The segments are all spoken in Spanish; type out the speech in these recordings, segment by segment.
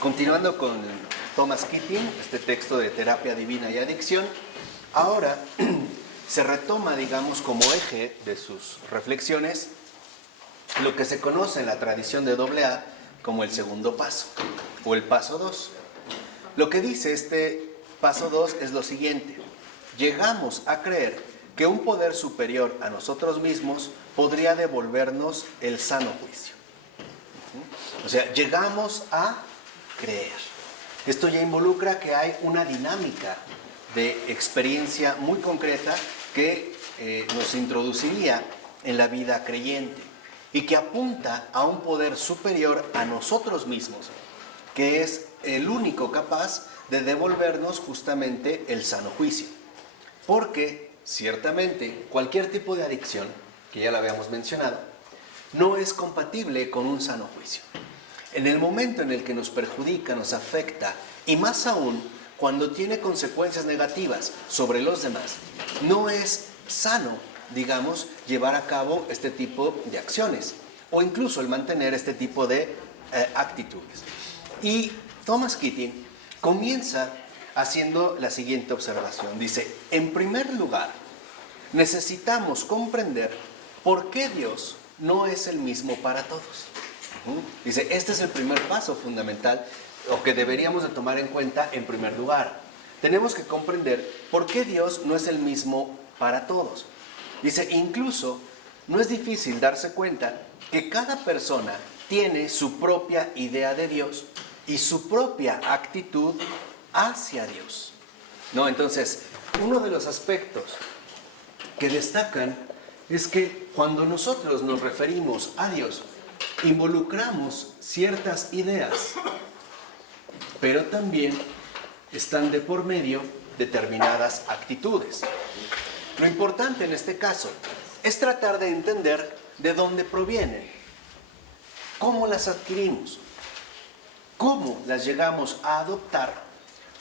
Continuando con Thomas Keating, este texto de Terapia Divina y Adicción, ahora se retoma, digamos, como eje de sus reflexiones lo que se conoce en la tradición de AA como el segundo paso, o el paso 2. Lo que dice este paso 2 es lo siguiente: llegamos a creer que un poder superior a nosotros mismos podría devolvernos el sano juicio. O sea, llegamos a creer. Esto ya involucra que hay una dinámica de experiencia muy concreta que nos introduciría en la vida creyente y que apunta a un poder superior a nosotros mismos, que es el único capaz de devolvernos justamente el sano juicio. Porque, ciertamente, cualquier tipo de adicción, que ya la habíamos mencionado, no es compatible con un sano juicio. En el momento en el que nos perjudica, nos afecta, y más aún cuando tiene consecuencias negativas sobre los demás, no es sano, digamos, llevar a cabo este tipo de acciones, o incluso el mantener este tipo de actitudes. Y Thomas Keating comienza haciendo la siguiente observación. Dice, en primer lugar, necesitamos comprender por qué Dios no es el mismo para todos. Dice, este es el primer paso fundamental, o que deberíamos de tomar en cuenta en primer lugar. Tenemos que comprender por qué Dios no es el mismo para todos. Dice, incluso no es difícil darse cuenta que cada persona tiene su propia idea de Dios y su propia actitud hacia Dios. ¿No? Entonces, uno de los aspectos que destacan es que cuando nosotros nos referimos a Dios, involucramos ciertas ideas, pero también están de por medio determinadas actitudes. Lo importante en este caso es tratar de entender de dónde provienen, cómo las adquirimos, cómo las llegamos a adoptar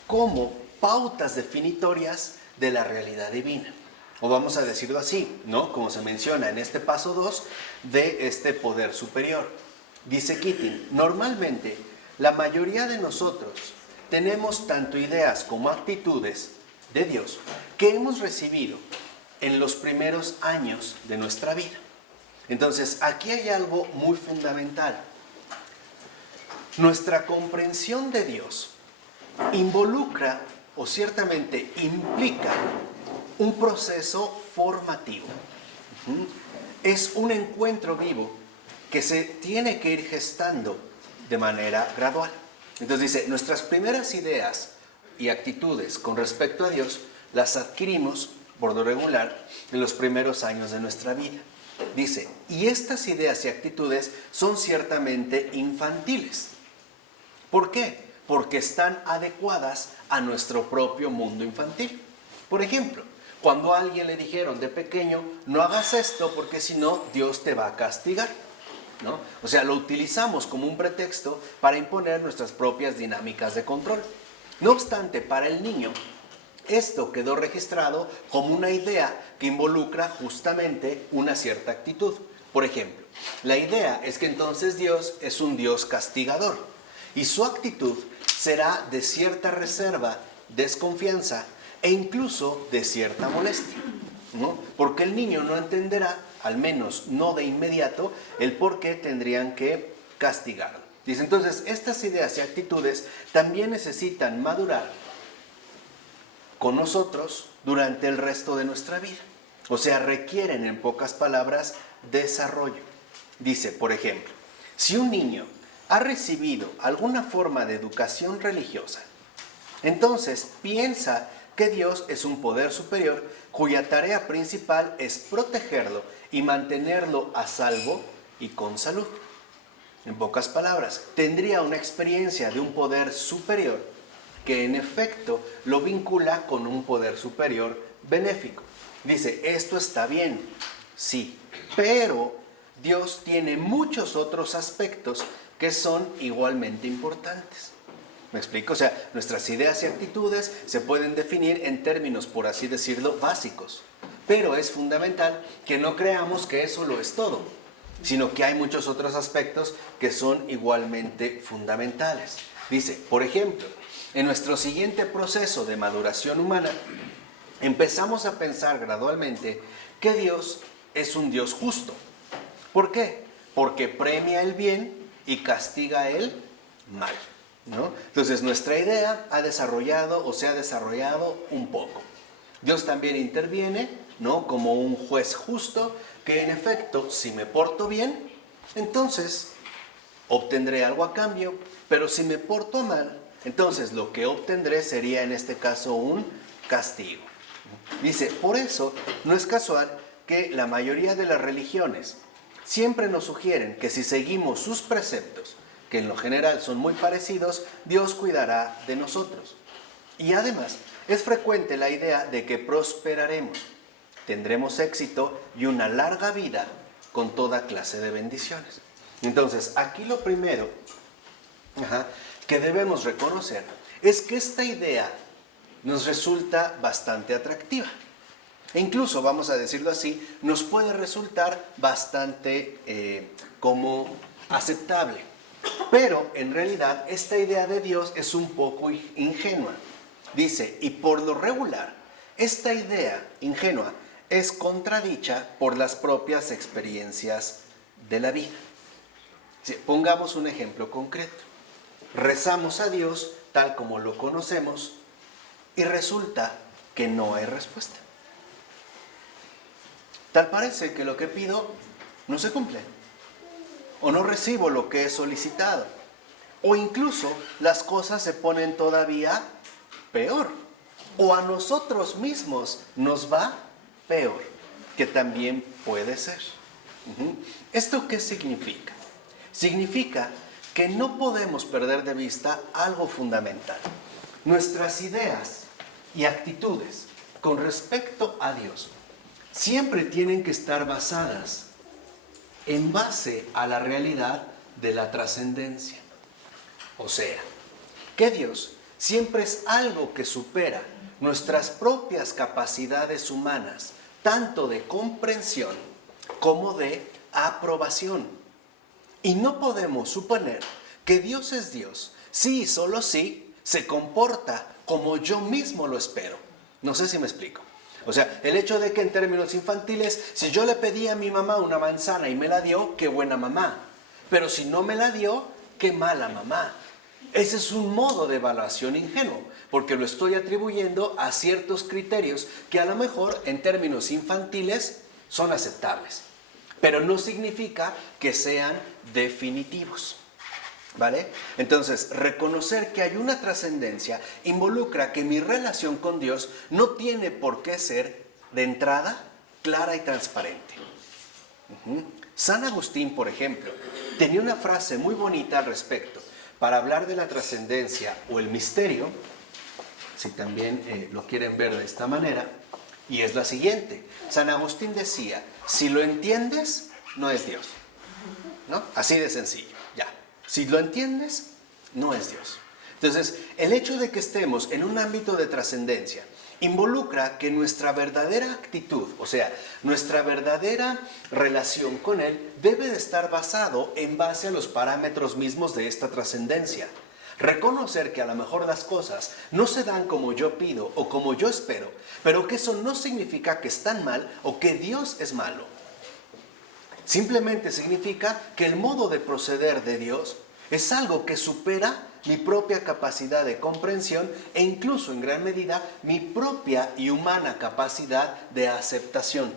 como pautas definitorias de la realidad divina. O vamos a decirlo así, ¿no? Como se menciona en este paso 2 de este poder superior. Dice Keating, normalmente la mayoría de nosotros tenemos tanto ideas como actitudes de Dios que hemos recibido en los primeros años de nuestra vida. Entonces, aquí hay algo muy fundamental. Nuestra comprensión de Dios involucra, o ciertamente implica, un proceso formativo. Es un encuentro vivo que se tiene que ir gestando de manera gradual. Entonces dice, nuestras primeras ideas y actitudes con respecto a Dios las adquirimos por lo regular en los primeros años de nuestra vida. Dice, y estas ideas y actitudes son ciertamente infantiles. ¿Por qué? Porque están adecuadas a nuestro propio mundo infantil. Por ejemplo, cuando a alguien le dijeron de pequeño, no hagas esto porque si no, Dios te va a castigar, ¿no? O sea, lo utilizamos como un pretexto para imponer nuestras propias dinámicas de control. No obstante, para el niño, esto quedó registrado como una idea que involucra justamente una cierta actitud. Por ejemplo, la idea es que entonces Dios es un Dios castigador y su actitud será de cierta reserva, desconfianza e incluso de cierta molestia, ¿no? Porque el niño no entenderá, al menos no de inmediato, el por qué tendrían que castigarlo. Dice entonces, estas ideas y actitudes también necesitan madurar con nosotros durante el resto de nuestra vida. O sea, requieren, en pocas palabras, desarrollo. Dice, por ejemplo, si un niño ha recibido alguna forma de educación religiosa, entonces piensa que Dios es un poder superior cuya tarea principal es protegerlo y mantenerlo a salvo y con salud. En pocas palabras, tendría una experiencia de un poder superior que en efecto lo vincula con un poder superior benéfico. Dice, esto está bien, sí, pero Dios tiene muchos otros aspectos que son igualmente importantes. ¿Me explico? O sea, nuestras ideas y actitudes se pueden definir en términos, por así decirlo, básicos. Pero es fundamental que no creamos que eso lo es todo. sino que hay muchos otros aspectos que son igualmente fundamentales. Dice, por ejemplo, en nuestro siguiente proceso de maduración humana, empezamos a pensar gradualmente que Dios es un Dios justo. ¿Por qué? Porque premia el bien y castiga el mal, ¿no? Entonces nuestra idea se ha desarrollado un poco. Dios también interviene, ¿no? Como un juez justo, que en efecto, si me porto bien, entonces obtendré algo a cambio, pero si me porto mal, entonces lo que obtendré sería en este caso un castigo. Dice, por eso no es casual que la mayoría de las religiones siempre nos sugieren que si seguimos sus preceptos, que en lo general son muy parecidos, Dios cuidará de nosotros. Y además, es frecuente la idea de que prosperaremos, tendremos éxito y una larga vida con toda clase de bendiciones. Entonces, aquí lo primero que debemos reconocer es que esta idea nos resulta bastante atractiva. E incluso, vamos a decirlo así, nos puede resultar bastante como aceptable. Pero en realidad esta idea de Dios es un poco ingenua. Dice, y por lo regular, esta idea ingenua es contradicha por las propias experiencias de la vida. Pongamos un ejemplo concreto. Rezamos a Dios tal como lo conocemos y resulta que no hay respuesta. Tal parece que lo que pido no se cumple, o no recibo lo que he solicitado, o incluso las cosas se ponen todavía peor, o a nosotros mismos nos va peor, que también puede ser. ¿Esto qué significa? Significa que no podemos perder de vista algo fundamental. Nuestras ideas y actitudes con respecto a Dios siempre tienen que estar basadas en base a la realidad de la trascendencia. O sea, que Dios siempre es algo que supera nuestras propias capacidades humanas, tanto de comprensión como de aprobación. Y no podemos suponer que Dios es Dios si y solo si se comporta como yo mismo lo espero. No sé si me explico. O sea, el hecho de que en términos infantiles, si yo le pedí a mi mamá una manzana y me la dio, qué buena mamá. Pero si no me la dio, qué mala mamá. Ese es un modo de evaluación ingenuo, porque lo estoy atribuyendo a ciertos criterios que a lo mejor en términos infantiles son aceptables, pero no significa que sean definitivos. ¿Vale? Entonces, reconocer que hay una trascendencia involucra que mi relación con Dios no tiene por qué ser, de entrada, clara y transparente. San Agustín, por ejemplo, tenía una frase muy bonita al respecto. Para hablar de la trascendencia o el misterio, si también lo quieren ver de esta manera, y es la siguiente. San Agustín decía, si lo entiendes, no es Dios. ¿No? Así de sencillo. Si lo entiendes, no es Dios. Entonces, el hecho de que estemos en un ámbito de trascendencia involucra que nuestra verdadera actitud, o sea, nuestra verdadera relación con Él, debe de estar basado en base a los parámetros mismos de esta trascendencia. Reconocer que a lo mejor las cosas no se dan como yo pido o como yo espero, pero que eso no significa que están mal o que Dios es malo. Simplemente significa que el modo de proceder de Dios es algo que supera mi propia capacidad de comprensión e incluso en gran medida mi propia y humana capacidad de aceptación.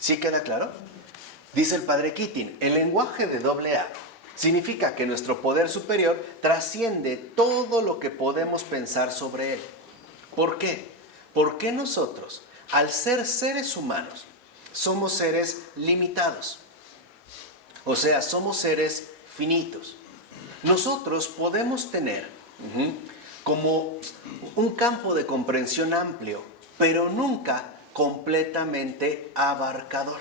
¿Sí queda claro? Dice el padre Keating, el lenguaje de AA significa que nuestro poder superior trasciende todo lo que podemos pensar sobre él. ¿Por qué? Porque nosotros, al ser seres humanos, somos seres limitados. O sea, somos seres finitos. Nosotros podemos tener como un campo de comprensión amplio, pero nunca completamente abarcador.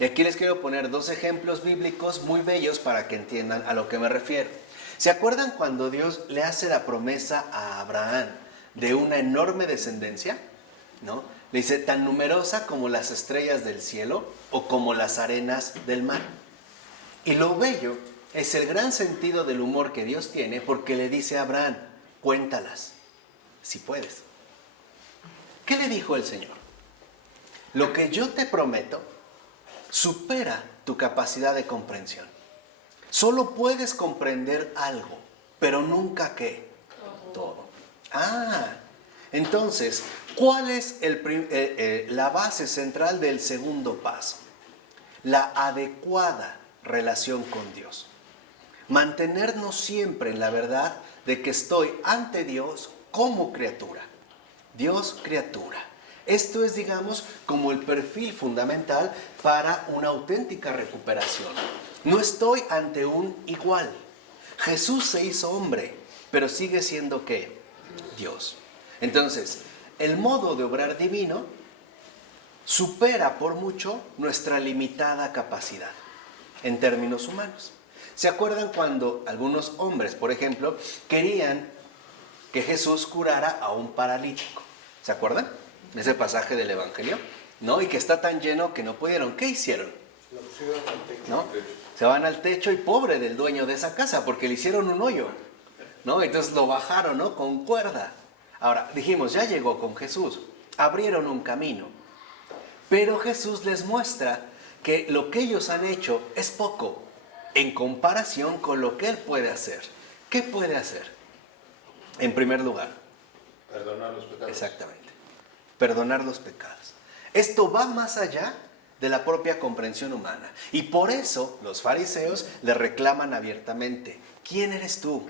Y aquí les quiero poner dos ejemplos bíblicos muy bellos para que entiendan a lo que me refiero. ¿Se acuerdan cuando Dios le hace la promesa a Abraham de una enorme descendencia? ¿No? Le dice, tan numerosa como las estrellas del cielo o como las arenas del mar. Y lo bello es el gran sentido del humor que Dios tiene, porque le dice a Abraham, cuéntalas, si puedes. ¿Qué le dijo el Señor? Lo que yo te prometo supera tu capacidad de comprensión. Solo puedes comprender algo, pero nunca ¿qué? Todo. Entonces, ¿cuál es la base central del segundo paso? La adecuada relación con Dios. Mantenernos siempre en la verdad de que estoy ante Dios como criatura. Dios, criatura. Esto es, digamos, como el perfil fundamental para una auténtica recuperación. No estoy ante un igual. Jesús se hizo hombre, pero sigue siendo ¿qué? Dios. Entonces, el modo de obrar divino supera por mucho nuestra limitada capacidad en términos humanos. ¿Se acuerdan cuando algunos hombres, por ejemplo, querían que Jesús curara a un paralítico? ¿Se acuerdan? Ese pasaje del Evangelio, ¿no? Y que está tan lleno que no pudieron. ¿Qué hicieron? Lo pusieron al techo. ¿No? Se van al techo y pobre del dueño de esa casa porque le hicieron un hoyo, ¿no? Entonces lo bajaron, ¿no? Con cuerda. Ahora, dijimos, ya llegó con Jesús. Abrieron un camino. Pero Jesús les muestra que lo que ellos han hecho es poco en comparación con lo que Él puede hacer. ¿Qué puede hacer? En primer lugar, Perdonar los pecados. exactamente, perdonar los pecados. Esto va más allá de la propia comprensión humana. Y por eso los fariseos le reclaman abiertamente, ¿quién eres tú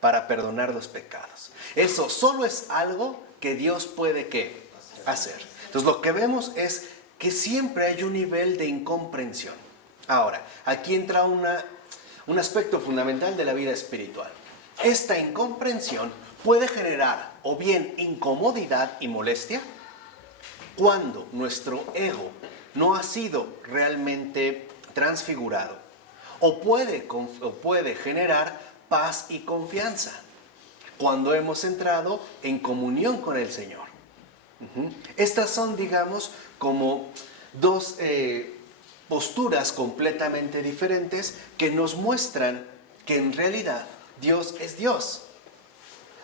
para perdonar los pecados? Eso solo es algo que Dios puede ¿qué? Hacer. Entonces lo que vemos es que siempre hay un nivel de incomprensión. Ahora, aquí entra un aspecto fundamental de la vida espiritual. Esta incomprensión puede generar o bien incomodidad y molestia cuando nuestro ego no ha sido realmente transfigurado, o puede generar paz y confianza cuando hemos entrado en comunión con el Señor. Estas son, digamos, como dos posturas completamente diferentes que nos muestran que en realidad Dios es Dios.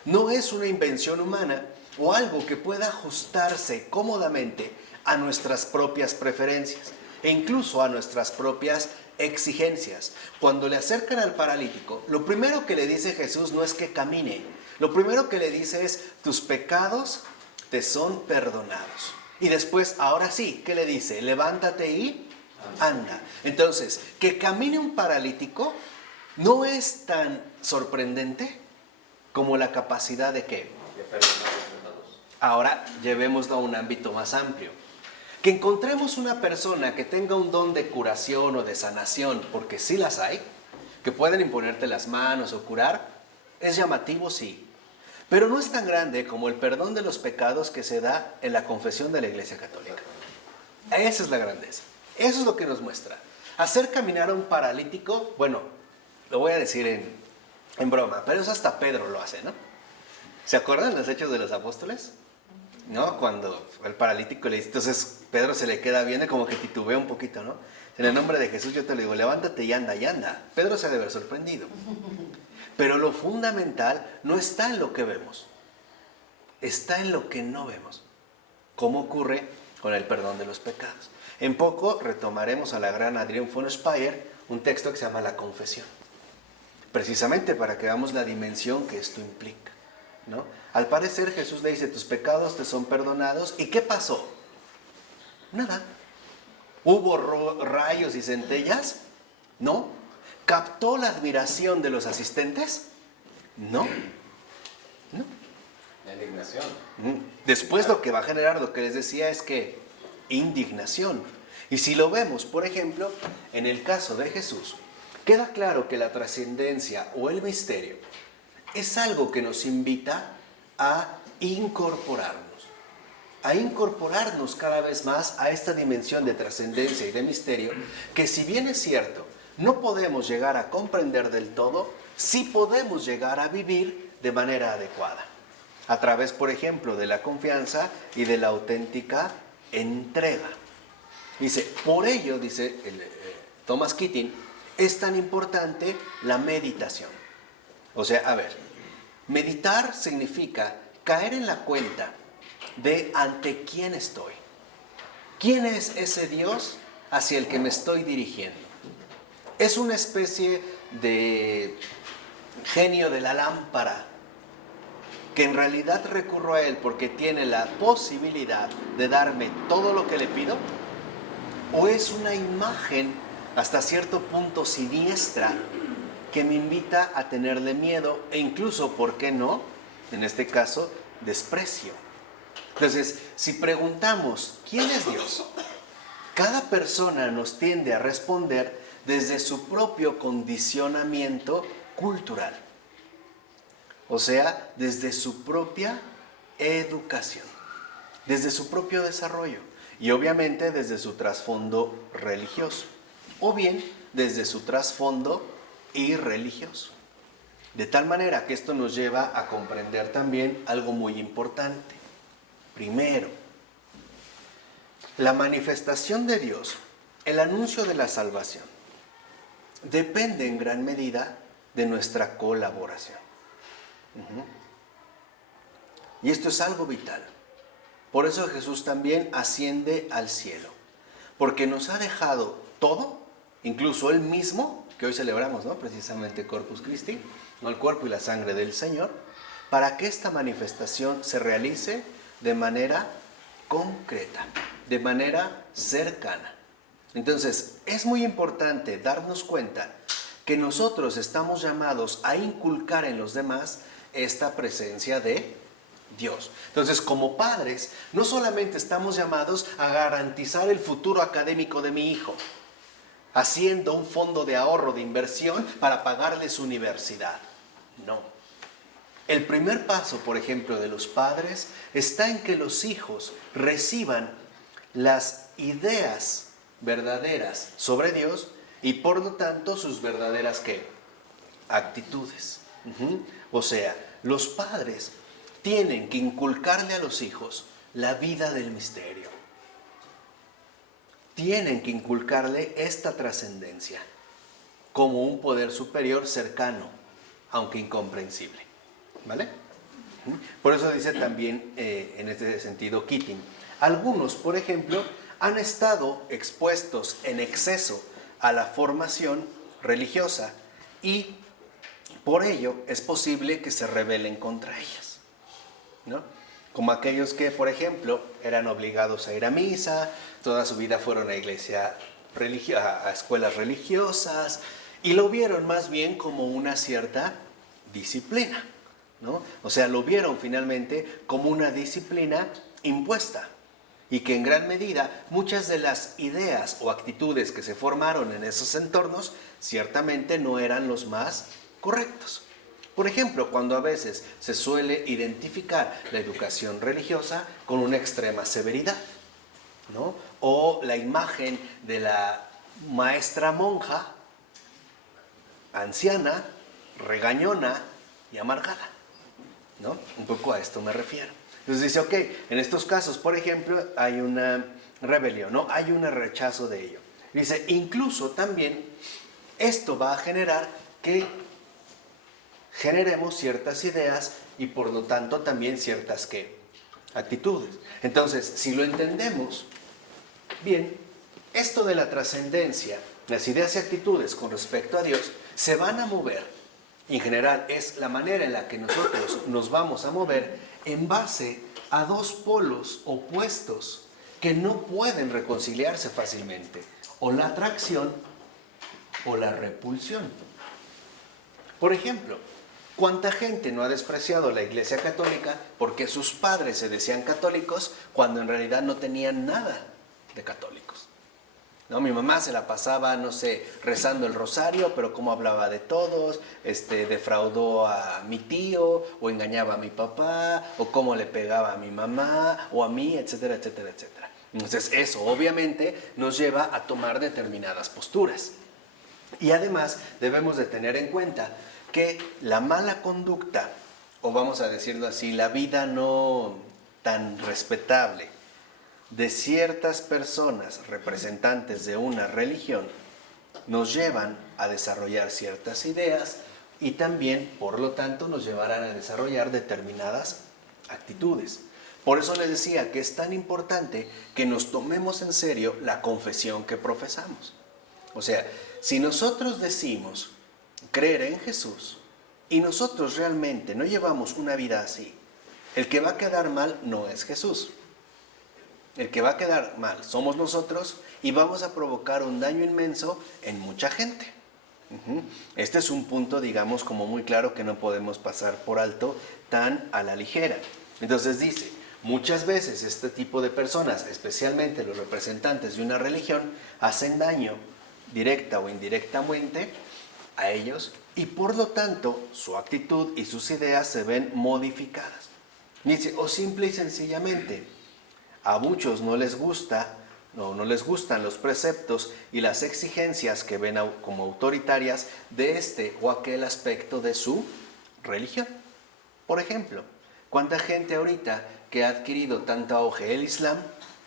No es una invención humana o algo que pueda ajustarse cómodamente a nuestras propias preferencias e incluso a nuestras propias exigencias. Cuando le acercan al paralítico, lo primero que le dice Jesús no es que camine. Lo primero que le dice es, tus pecados te son perdonados. Y después, ahora sí, ¿qué le dice? Levántate y anda. Entonces, que camine un paralítico no es tan sorprendente como la capacidad de ¿qué? De perdonar los pecados. Ahora, llevémoslo a un ámbito más amplio. Que encontremos una persona que tenga un don de curación o de sanación, porque sí las hay, que pueden imponerte las manos o curar, es llamativo, sí. Pero no es tan grande como el perdón de los pecados que se da en la confesión de la Iglesia Católica. Esa es la grandeza. Eso es lo que nos muestra. Hacer caminar a un paralítico, bueno, lo voy a decir en broma, pero eso hasta Pedro lo hace, ¿no? ¿Se acuerdan los Hechos de los Apóstoles? ¿No? Cuando el paralítico le dice, entonces Pedro se le queda viendo como que titubea un poquito, ¿no? En el nombre de Jesús yo te lo digo, levántate y anda, y anda. Pedro se debe haber sorprendido. Pero lo fundamental no está en lo que vemos, está en lo que no vemos. ¿Cómo ocurre con el perdón de los pecados? En poco retomaremos a la gran Adrienne von Speyer un texto que se llama La Confesión, precisamente para que veamos la dimensión que esto implica, ¿no? Al parecer Jesús le dice, tus pecados te son perdonados. ¿Y qué pasó? Nada. ¿Hubo rayos y centellas? No. ¿Captó la admiración de los asistentes? No. No. La indignación. Después lo que va a generar, lo que les decía, es que indignación. Y si lo vemos, por ejemplo, en el caso de Jesús, queda claro que la trascendencia o el misterio es algo que nos invita a incorporarnos cada vez más a esta dimensión de trascendencia y de misterio, que si bien es cierto, no podemos llegar a comprender del todo, sí podemos llegar a vivir de manera adecuada. a través, por ejemplo, de la confianza y de la auténtica entrega. Dice, por ello, dice Thomas Keating, es tan importante la meditación. O sea, a ver, meditar significa caer en la cuenta de ante quién estoy. ¿Quién es ese Dios hacia el que me estoy dirigiendo? Es una especie de genio de la lámpara, que en realidad recurro a él porque tiene la posibilidad de darme todo lo que le pido, o es una imagen hasta cierto punto siniestra que me invita a tenerle miedo e incluso, ¿por qué no?, en este caso, desprecio. Entonces, si preguntamos, ¿quién es Dios?, cada persona nos tiende a responder desde su propio condicionamiento cultural. O sea, desde su propia educación, desde su propio desarrollo y obviamente desde su trasfondo religioso o bien desde su trasfondo irreligioso. De tal manera que esto nos lleva a comprender también algo muy importante. Primero, la manifestación de Dios, el anuncio de la salvación, depende en gran medida de nuestra colaboración. Y esto es algo vital. Por eso Jesús también asciende al cielo, porque nos ha dejado todo, incluso Él mismo, que hoy celebramos, ¿no?, precisamente Corpus Christi, ¿no?, el cuerpo y la sangre del Señor, para que esta manifestación se realice de manera concreta, de manera cercana. Entonces, es muy importante darnos cuenta que nosotros estamos llamados a inculcar en los demás esta presencia de Dios. Entonces, como padres, no solamente estamos llamados a garantizar el futuro académico de mi hijo, haciendo un fondo de ahorro de inversión para pagarle su universidad. No. El primer paso, por ejemplo, de los padres está en que los hijos reciban las ideas verdaderas sobre Dios y por lo tanto sus verdaderas ¿qué? Actitudes. O sea, los padres tienen que inculcarle a los hijos la vida del misterio. Tienen que inculcarle esta trascendencia como un poder superior cercano, aunque incomprensible. ¿Vale? Por eso dice también en este sentido Keating, algunos, por ejemplo, han estado expuestos en exceso a la formación religiosa y por ello es posible que se rebelen contra ellas, ¿no? Como aquellos que, por ejemplo, eran obligados a ir a misa, toda su vida fueron a iglesia a escuelas religiosas y lo vieron más bien como una cierta disciplina, ¿no? O sea, lo vieron finalmente como una disciplina impuesta y que en gran medida muchas de las ideas o actitudes que se formaron en esos entornos ciertamente no eran los más correctos. Por ejemplo, cuando a veces se suele identificar la educación religiosa con una extrema severidad, ¿no? O la imagen de la maestra monja, anciana, regañona y amargada, ¿no? Un poco a esto me refiero. Entonces dice, ok, en estos casos, por ejemplo, hay una rebelión, ¿no? Hay un rechazo de ello. Dice, incluso también esto va a generar que generemos ciertas ideas y por lo tanto también ciertas ¿qué? Actitudes. Entonces, si lo entendemos bien, esto de la trascendencia, las ideas y actitudes con respecto a Dios, se van a mover. En general, es la manera en la que nosotros nos vamos a mover en base a dos polos opuestos que no pueden reconciliarse fácilmente, o la atracción o la repulsión. Por ejemplo, ¿cuánta gente no ha despreciado la Iglesia Católica porque sus padres se decían católicos cuando en realidad no tenían nada de católicos? ¿No? Mi mamá se la pasaba, no sé, rezando el rosario, pero cómo hablaba de todos, defraudó a mi tío, o engañaba a mi papá, o cómo le pegaba a mi mamá, o a mí, etcétera, etcétera, etcétera. Entonces eso obviamente nos lleva a tomar determinadas posturas. Y además debemos de tener en cuenta que la mala conducta o vamos a decirlo así, la vida no tan respetable de ciertas personas representantes de una religión nos llevan a desarrollar ciertas ideas y también, por lo tanto, nos llevarán a desarrollar determinadas actitudes. Por eso les decía que es tan importante que nos tomemos en serio la confesión que profesamos. O sea, si nosotros decimos creer en Jesús y nosotros realmente no llevamos una vida así, el que va a quedar mal no es Jesús. El que va a quedar mal somos nosotros y vamos a provocar un daño inmenso en mucha gente. Este es un punto, digamos, como muy claro que no podemos pasar por alto tan a la ligera. Entonces dice, muchas veces este tipo de personas, especialmente los representantes de una religión, hacen daño directa o indirectamente a ellos y por lo tanto su actitud y sus ideas se ven modificadas. Dice, o simple y sencillamente, a muchos no les gustan los preceptos y las exigencias que ven como autoritarias de este o aquel aspecto de su religión. Por ejemplo, ¿cuánta gente ahorita que ha adquirido tanta auge el Islam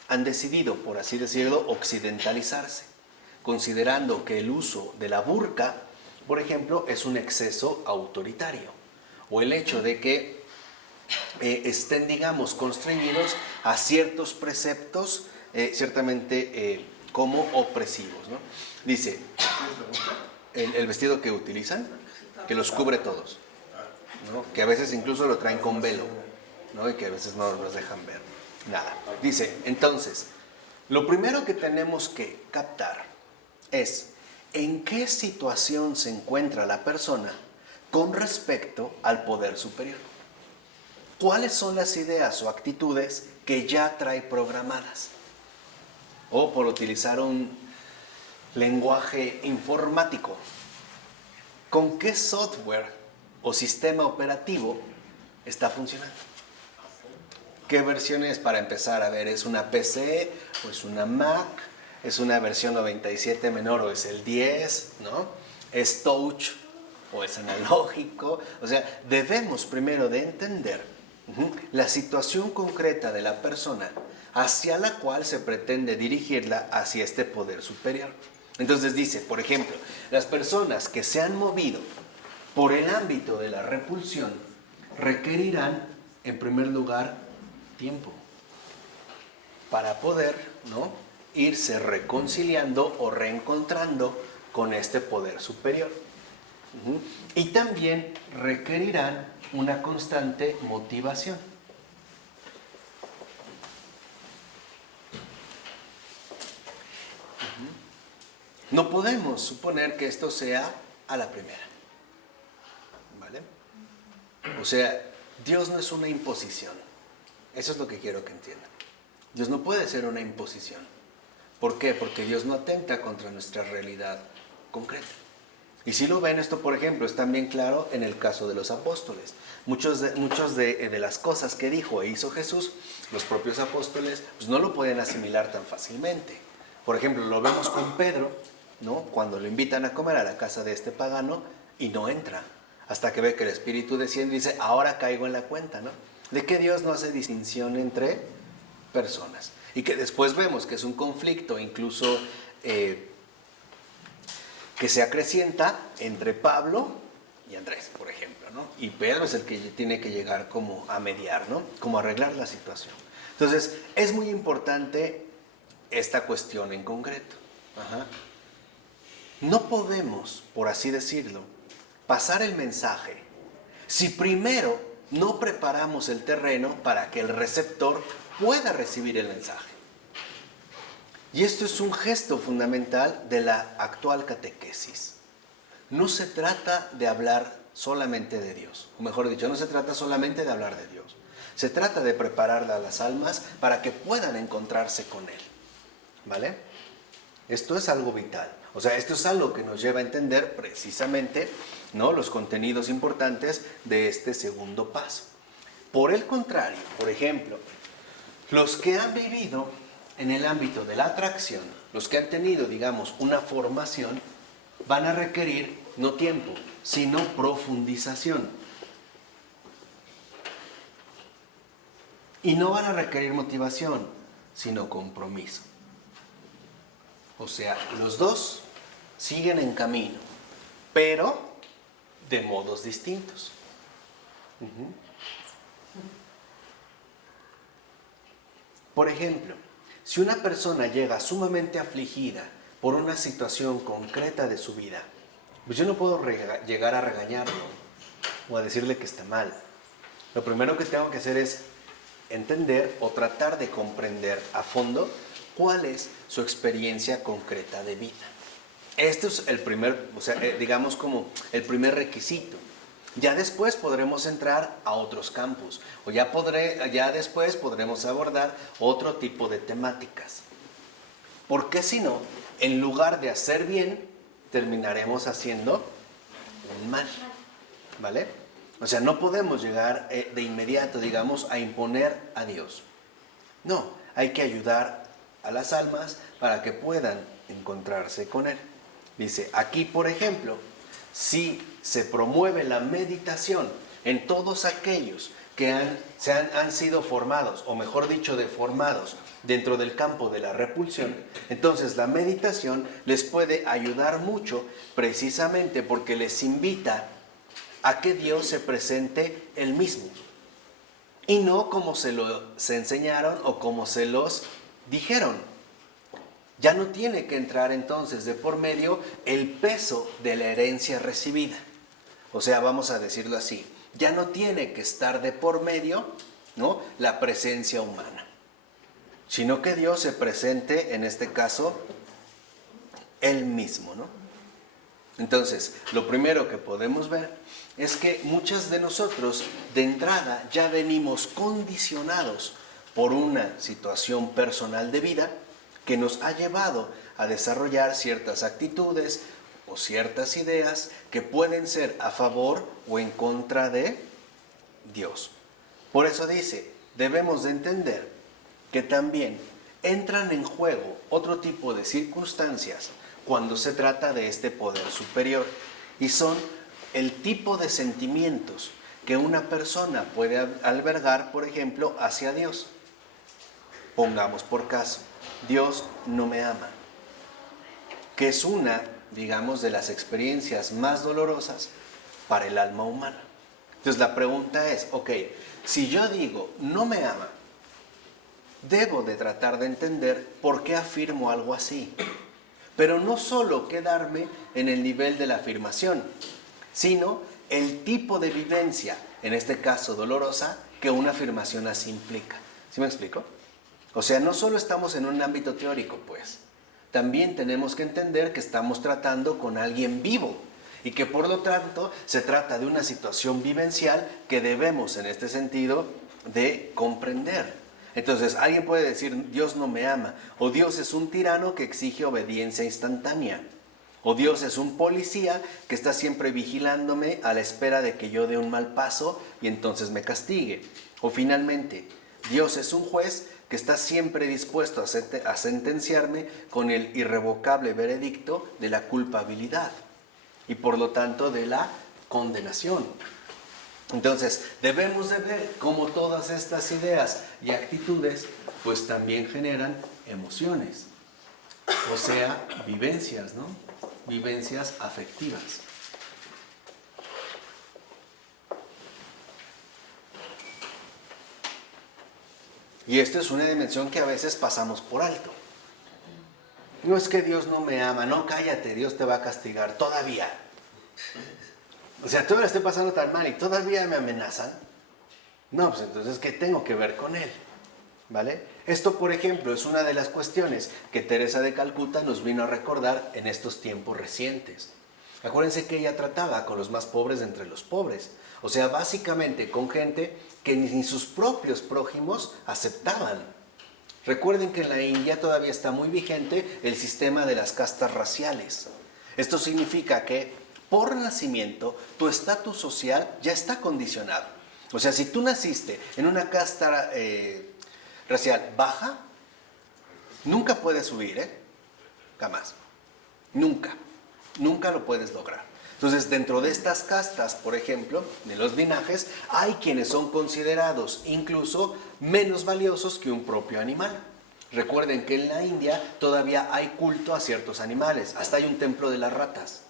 han decidido, por así decirlo, occidentalizarse, considerando que el uso de la burka, por ejemplo, es un exceso autoritario, o el hecho de que estén, digamos, constreñidos a ciertos preceptos ciertamente como opresivos, ¿no? Dice, el vestido que utilizan, que los cubre todos, ¿no? Que a veces incluso lo traen con velo, ¿no? Y que a veces no los dejan ver nada. Dice, entonces, lo primero que tenemos que captar es en qué situación se encuentra la persona con respecto al poder superior. ¿Cuáles son las ideas o actitudes que ya trae programadas? O por utilizar un lenguaje informático, ¿con qué software o sistema operativo está funcionando? ¿Qué versión es para empezar? A ver, ¿es una PC o es una Mac? ¿Es una versión 97 menor o es el 10? ¿No? ¿Es touch o es analógico? O sea, debemos primero de entender la situación concreta de la persona hacia la cual se pretende dirigirla hacia este poder superior. Entonces dice, por ejemplo, las personas que se han movido por el ámbito de la repulsión requerirán, en primer lugar, tiempo para poder, ¿no?, irse reconciliando o reencontrando con este poder superior. Y también requerirán una constante motivación. No podemos suponer que esto sea a la primera, ¿vale? O sea, Dios no es una imposición. Eso es lo que quiero que entiendan. Dios no puede ser una imposición. ¿Por qué? Porque Dios no atenta contra nuestra realidad concreta. Y si lo ven, esto por ejemplo es también claro en el caso de los apóstoles. Muchos de las cosas que dijo e hizo Jesús, los propios apóstoles pues no lo pueden asimilar tan fácilmente. Por ejemplo, lo vemos con Pedro, ¿no?, cuando lo invitan a comer a la casa de este pagano y no entra, hasta que ve que el Espíritu desciende y dice, ahora caigo en la cuenta, ¿no?, de que Dios no hace distinción entre personas. Y que después vemos que es un conflicto incluso que se acrecienta entre Pablo y Andrés, por ejemplo, ¿no? Y Pedro es el que tiene que llegar como a mediar, ¿no?, como a arreglar la situación. Entonces, es muy importante esta cuestión en concreto. No podemos, por así decirlo, pasar el mensaje si primero no preparamos el terreno para que el receptor pueda recibir el mensaje. Y esto es un gesto fundamental de la actual catequesis. No se trata de hablar solamente de Dios, o mejor dicho, no se trata solamente de hablar de Dios. Se trata de preparar a las almas para que puedan encontrarse con Él. ¿Vale? Esto es algo vital. O sea, esto es algo que nos lleva a entender precisamente, ¿no?, los contenidos importantes de este segundo paso. Por el contrario, por ejemplo, los que han vivido en el ámbito de la atracción, los que han tenido, digamos, una formación, van a requerir no tiempo, sino profundización. Y no van a requerir motivación, sino compromiso. O sea, los dos siguen en camino, pero de modos distintos. Por ejemplo, si una persona llega sumamente afligida por una situación concreta de su vida, pues yo no puedo llegar a regañarlo o a decirle que está mal. Lo primero que tengo que hacer es entender o tratar de comprender a fondo cuál es su experiencia concreta de vida. Este es el primer, digamos como el primer requisito. Ya después podremos entrar a otros campos, o ya después podremos abordar otro tipo de temáticas. Porque si no, en lugar de hacer bien, terminaremos haciendo un mal, ¿vale? O sea, no podemos llegar de inmediato, digamos, a imponer a Dios. No, hay que ayudar a las almas para que puedan encontrarse con Él. Dice, aquí por ejemplo, si se promueve la meditación en todos aquellos que han sido formados, o mejor dicho, deformados dentro del campo de la repulsión, entonces la meditación les puede ayudar mucho precisamente porque les invita a que Dios se presente Él mismo. Y no como se enseñaron o como se los dijeron. Ya no tiene que entrar entonces de por medio el peso de la herencia recibida. O sea, vamos a decirlo así, ya no tiene que estar de por medio, ¿no?, la presencia humana, sino que Dios se presente, en este caso, Él mismo, ¿no? Entonces, lo primero que podemos ver es que muchos de nosotros de entrada ya venimos condicionados por una situación personal de vida que nos ha llevado a desarrollar ciertas actitudes o ciertas ideas que pueden ser a favor o en contra de Dios. Por eso dice, debemos de entender que también entran en juego otro tipo de circunstancias cuando se trata de este poder superior, y son el tipo de sentimientos que una persona puede albergar, por ejemplo, hacia Dios. Pongamos por caso, Dios no me ama, que es una, digamos, de las experiencias más dolorosas para el alma humana. Entonces la pregunta es, ok, si yo digo no me ama, debo de tratar de entender por qué afirmo algo así. Pero no solo quedarme en el nivel de la afirmación, sino el tipo de vivencia, en este caso dolorosa, que una afirmación así implica. ¿Sí me explico? O sea, no solo estamos en un ámbito teórico, pues. También tenemos que entender que estamos tratando con alguien vivo y que por lo tanto se trata de una situación vivencial que debemos en este sentido de comprender. Entonces, alguien puede decir, Dios no me ama, o Dios es un tirano que exige obediencia instantánea, o Dios es un policía que está siempre vigilándome a la espera de que yo dé un mal paso y entonces me castigue. O finalmente, Dios es un juez que está siempre dispuesto a sentenciarme con el irrevocable veredicto de la culpabilidad y por lo tanto de la condenación. Entonces, debemos de ver cómo todas estas ideas y actitudes pues también generan emociones, o sea, vivencias, ¿no? Vivencias afectivas. Y esto es una dimensión que a veces pasamos por alto. No es que Dios no me ama, no, cállate, Dios te va a castigar, todavía. O sea, todavía estoy pasando tan mal y todavía me amenazan. No, pues entonces, ¿qué tengo que ver con Él? ¿Vale? Esto, por ejemplo, es una de las cuestiones que Teresa de Calcuta nos vino a recordar en estos tiempos recientes. Acuérdense que ella trataba con los más pobres de entre los pobres. O sea, básicamente con gente que ni sus propios prójimos aceptaban. Recuerden que en la India todavía está muy vigente el sistema de las castas raciales. Esto significa que por nacimiento tu estatus social ya está condicionado. O sea, si tú naciste en una casta racial baja, nunca puedes subir, jamás. Nunca lo puedes lograr. Entonces, dentro de estas castas, por ejemplo, de los linajes, hay quienes son considerados incluso menos valiosos que un propio animal. Recuerden que en la India todavía hay culto a ciertos animales. Hasta hay un templo de las ratas,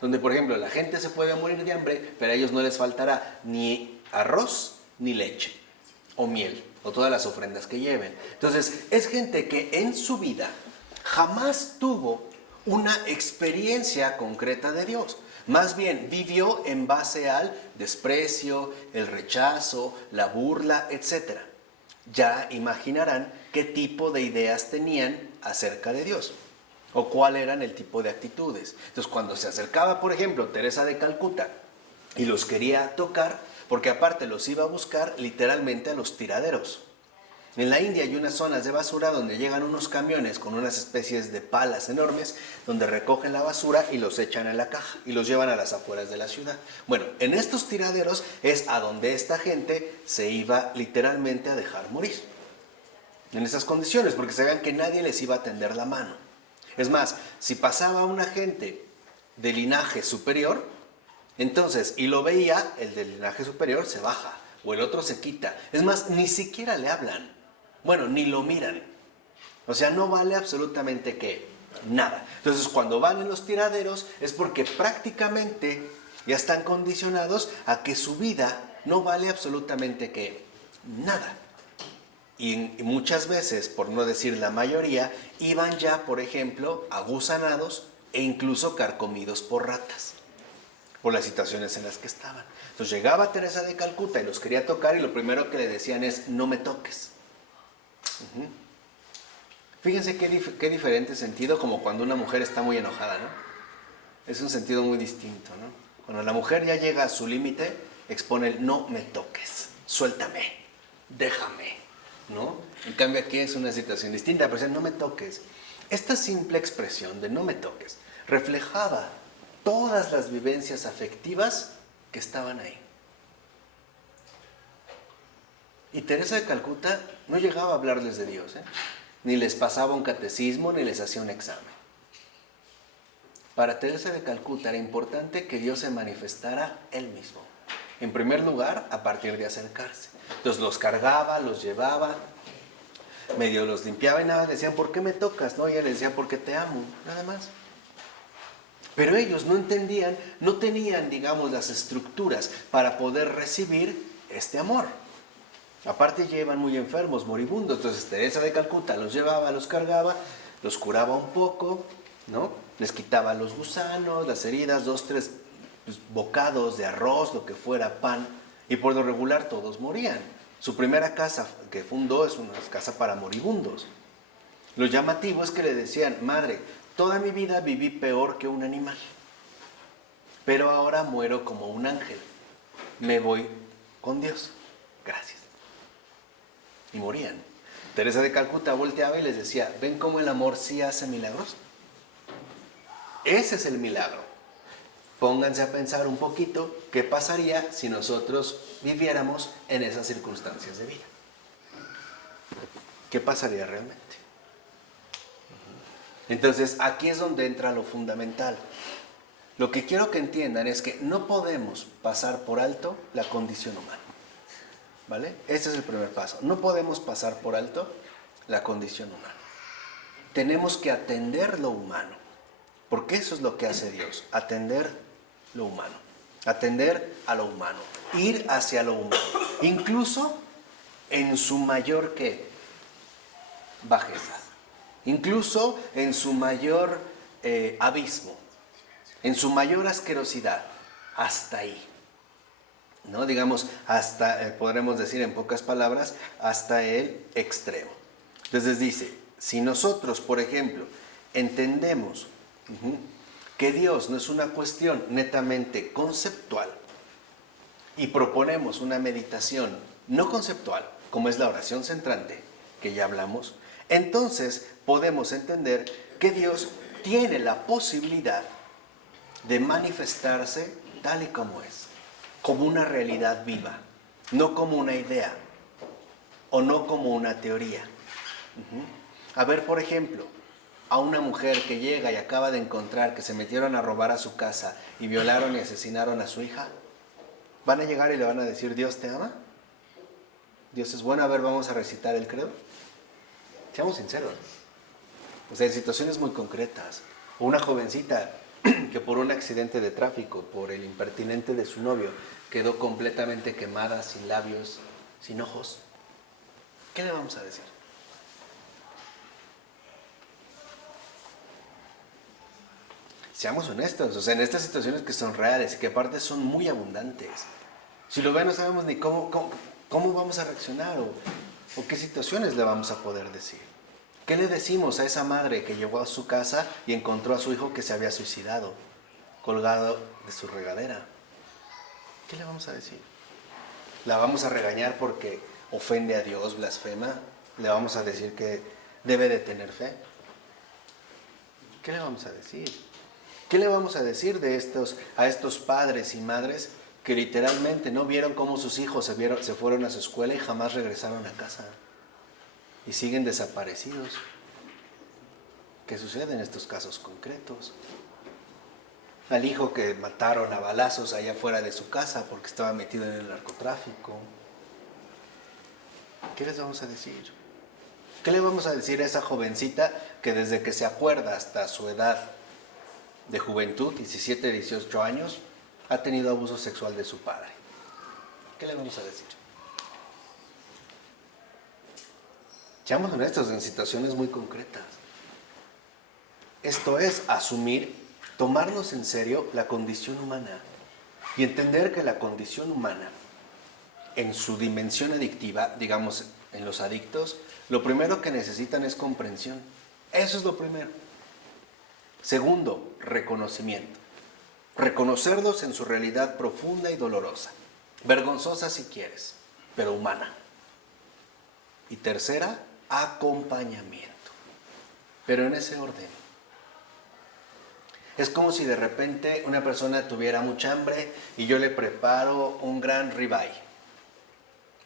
donde, por ejemplo, la gente se puede morir de hambre, pero a ellos no les faltará ni arroz ni leche, o miel, o todas las ofrendas que lleven. Entonces, es gente que en su vida jamás tuvo una experiencia concreta de Dios. Más bien vivió en base al desprecio, el rechazo, la burla, etc. Ya imaginarán qué tipo de ideas tenían acerca de Dios o cuál eran el tipo de actitudes. Entonces, cuando se acercaba, por ejemplo, Teresa de Calcuta y los quería tocar, porque aparte los iba a buscar literalmente a los tiraderos. En la India hay unas zonas de basura donde llegan unos camiones con unas especies de palas enormes donde recogen la basura y los echan en la caja y los llevan a las afueras de la ciudad. Bueno, en estos tiraderos es a donde esta gente se iba literalmente a dejar morir. En esas condiciones, porque sabían que nadie les iba a tender la mano. Es más, si pasaba una gente de linaje superior, entonces, y lo veía, el del linaje superior se baja o el otro se quita. Es más, ni siquiera le hablan. Bueno, ni lo miran. O sea, no vale absolutamente que nada. Entonces, cuando van en los tiraderos es porque prácticamente ya están condicionados a que su vida no vale absolutamente que nada. Y muchas veces, por no decir la mayoría, iban ya, por ejemplo, agusanados e incluso carcomidos por ratas, por las situaciones en las que estaban. Entonces llegaba Teresa de Calcuta y los quería tocar y lo primero que le decían es, no me toques. Fíjense qué diferente sentido, como cuando una mujer está muy enojada, ¿no? Es un sentido muy distinto, ¿no? Cuando la mujer ya llega a su límite, expone el no me toques, suéltame, déjame, ¿no? En cambio aquí es una situación distinta, pero no me toques. Esta simple expresión de no me toques reflejaba todas las vivencias afectivas que estaban ahí. Y Teresa de Calcuta no llegaba a hablarles de Dios, ni les pasaba un catecismo, ni les hacía un examen. Para Teresa de Calcuta era importante que Dios se manifestara Él mismo. En primer lugar, a partir de acercarse. Entonces los cargaba, los llevaba, medio los limpiaba y nada, le decían, ¿por qué me tocas? No, y ella le decía, porque te amo, nada más. Pero ellos no entendían, no tenían, digamos, las estructuras para poder recibir este amor. Aparte llevan muy enfermos, moribundos. Entonces Teresa de Calcuta los llevaba, los cargaba, los curaba un poco, ¿no? Les quitaba los gusanos, las heridas, 2, 3 bocados de arroz, lo que fuera, pan. Y por lo regular todos morían. Su primera casa que fundó es una casa para moribundos. Lo llamativo es que le decían, madre, toda mi vida viví peor que un animal, pero ahora muero como un ángel. Me voy con Dios. Gracias. Y morían. Teresa de Calcuta volteaba y les decía, ¿ven cómo el amor sí hace milagros? Ese es el milagro. Pónganse a pensar un poquito qué pasaría si nosotros viviéramos en esas circunstancias de vida. ¿Qué pasaría realmente? Entonces, aquí es donde entra lo fundamental. Lo que quiero que entiendan es que no podemos pasar por alto la condición humana. ¿Vale? Ese es el primer paso. No podemos pasar por alto la condición humana. Tenemos que atender lo humano, porque eso es lo que hace Dios, atender lo humano, atender a lo humano, ir hacia lo humano, incluso en su mayor ¿qué? Bajeza, incluso en su mayor abismo, en su mayor asquerosidad, hasta ahí. ¿No? Digamos, hasta, podremos decir en pocas palabras, hasta el extremo. Entonces dice, si nosotros, por ejemplo, entendemos que Dios no es una cuestión netamente conceptual y proponemos una meditación no conceptual, como es la oración centrante, que ya hablamos, entonces podemos entender que Dios tiene la posibilidad de manifestarse tal y como es, como una realidad viva, no como una idea o no como una teoría. A ver, por ejemplo, a una mujer que llega y acaba de encontrar que se metieron a robar a su casa y violaron y asesinaron a su hija? ¿Van a llegar y le van a decir, Dios te ama? Dios es bueno, a ver, vamos a recitar el credo. Seamos sinceros. O sea, en situaciones muy concretas. O una jovencita que por un accidente de tráfico, por el impertinente de su novio, quedó completamente quemada, sin labios, sin ojos. ¿Qué le vamos a decir? Seamos honestos, o sea, en estas situaciones que son reales y que aparte son muy abundantes. Si lo ven, no sabemos ni cómo vamos a reaccionar o qué situaciones le vamos a poder decir. ¿Qué le decimos a esa madre que llegó a su casa y encontró a su hijo que se había suicidado, colgado de su regadera? ¿Qué le vamos a decir? ¿La vamos a regañar porque ofende a Dios, blasfema? ¿Le vamos a decir que debe de tener fe? ¿Qué le vamos a decir? ¿Qué le vamos a decir a estos padres y madres que literalmente no vieron cómo sus hijos se fueron a su escuela y jamás regresaron a casa? Y siguen desaparecidos. ¿Qué sucede en estos casos concretos? Al hijo que mataron a balazos allá fuera de su casa porque estaba metido en el narcotráfico. ¿Qué les vamos a decir? ¿Qué le vamos a decir a esa jovencita que desde que se acuerda hasta su edad de juventud, 17, 18 años, ha tenido abuso sexual de su padre? ¿Qué le vamos a decir? Seamos honestos, en situaciones muy concretas. Esto es asumir, tomarnos en serio la condición humana y entender que la condición humana, en su dimensión adictiva, digamos, en los adictos, lo primero que necesitan es comprensión. Eso es lo primero. Segundo, reconocimiento. Reconocerlos en su realidad profunda y dolorosa. Vergonzosa si quieres, pero humana. Y tercera, acompañamiento. Pero en ese orden. Es como si de repente una persona tuviera mucha hambre y yo le preparo un gran ribeye,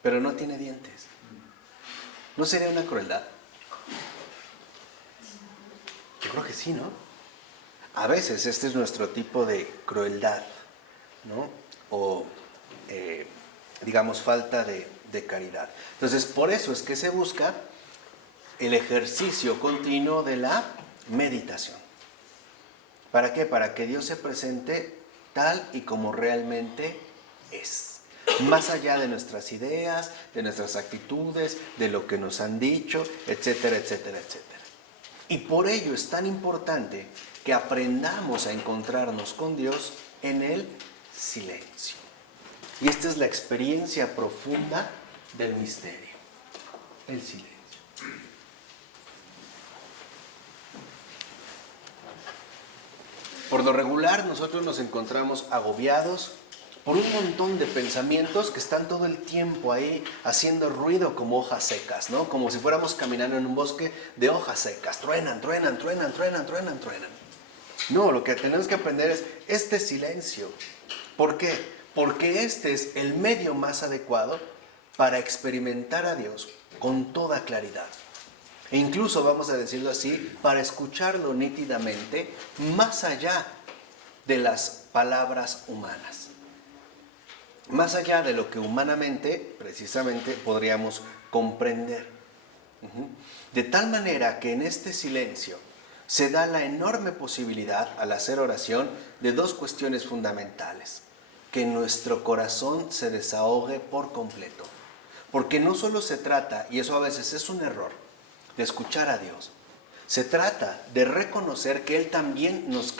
pero no tiene dientes. ¿No sería una crueldad? Yo creo que sí, ¿no? A veces este es nuestro tipo de crueldad, ¿no? O, digamos, falta de caridad. Entonces, por eso es que se busca el ejercicio continuo de la meditación. ¿Para qué? Para que Dios se presente tal y como realmente es. Más allá de nuestras ideas, de nuestras actitudes, de lo que nos han dicho, etcétera, etcétera, etcétera. Y por ello es tan importante que aprendamos a encontrarnos con Dios en el silencio. Y esta es la experiencia profunda del misterio, el silencio. Por lo regular, nosotros nos encontramos agobiados por un montón de pensamientos que están todo el tiempo ahí haciendo ruido como hojas secas, ¿no? Como si fuéramos caminando en un bosque de hojas secas. Truenan, truenan, truenan, truenan, truenan, truenan. No, lo que tenemos que aprender es este silencio. ¿Por qué? Porque este es el medio más adecuado para experimentar a Dios con toda claridad. E incluso, vamos a decirlo así, para escucharlo nítidamente más allá de las palabras humanas. Más allá de lo que humanamente, precisamente, podríamos comprender. De tal manera que en este silencio se da la enorme posibilidad, al hacer oración, de dos cuestiones fundamentales. Que nuestro corazón se desahogue por completo. Porque no solo se trata, y eso a veces es un error, de escuchar a Dios. Se trata de reconocer que Él también nos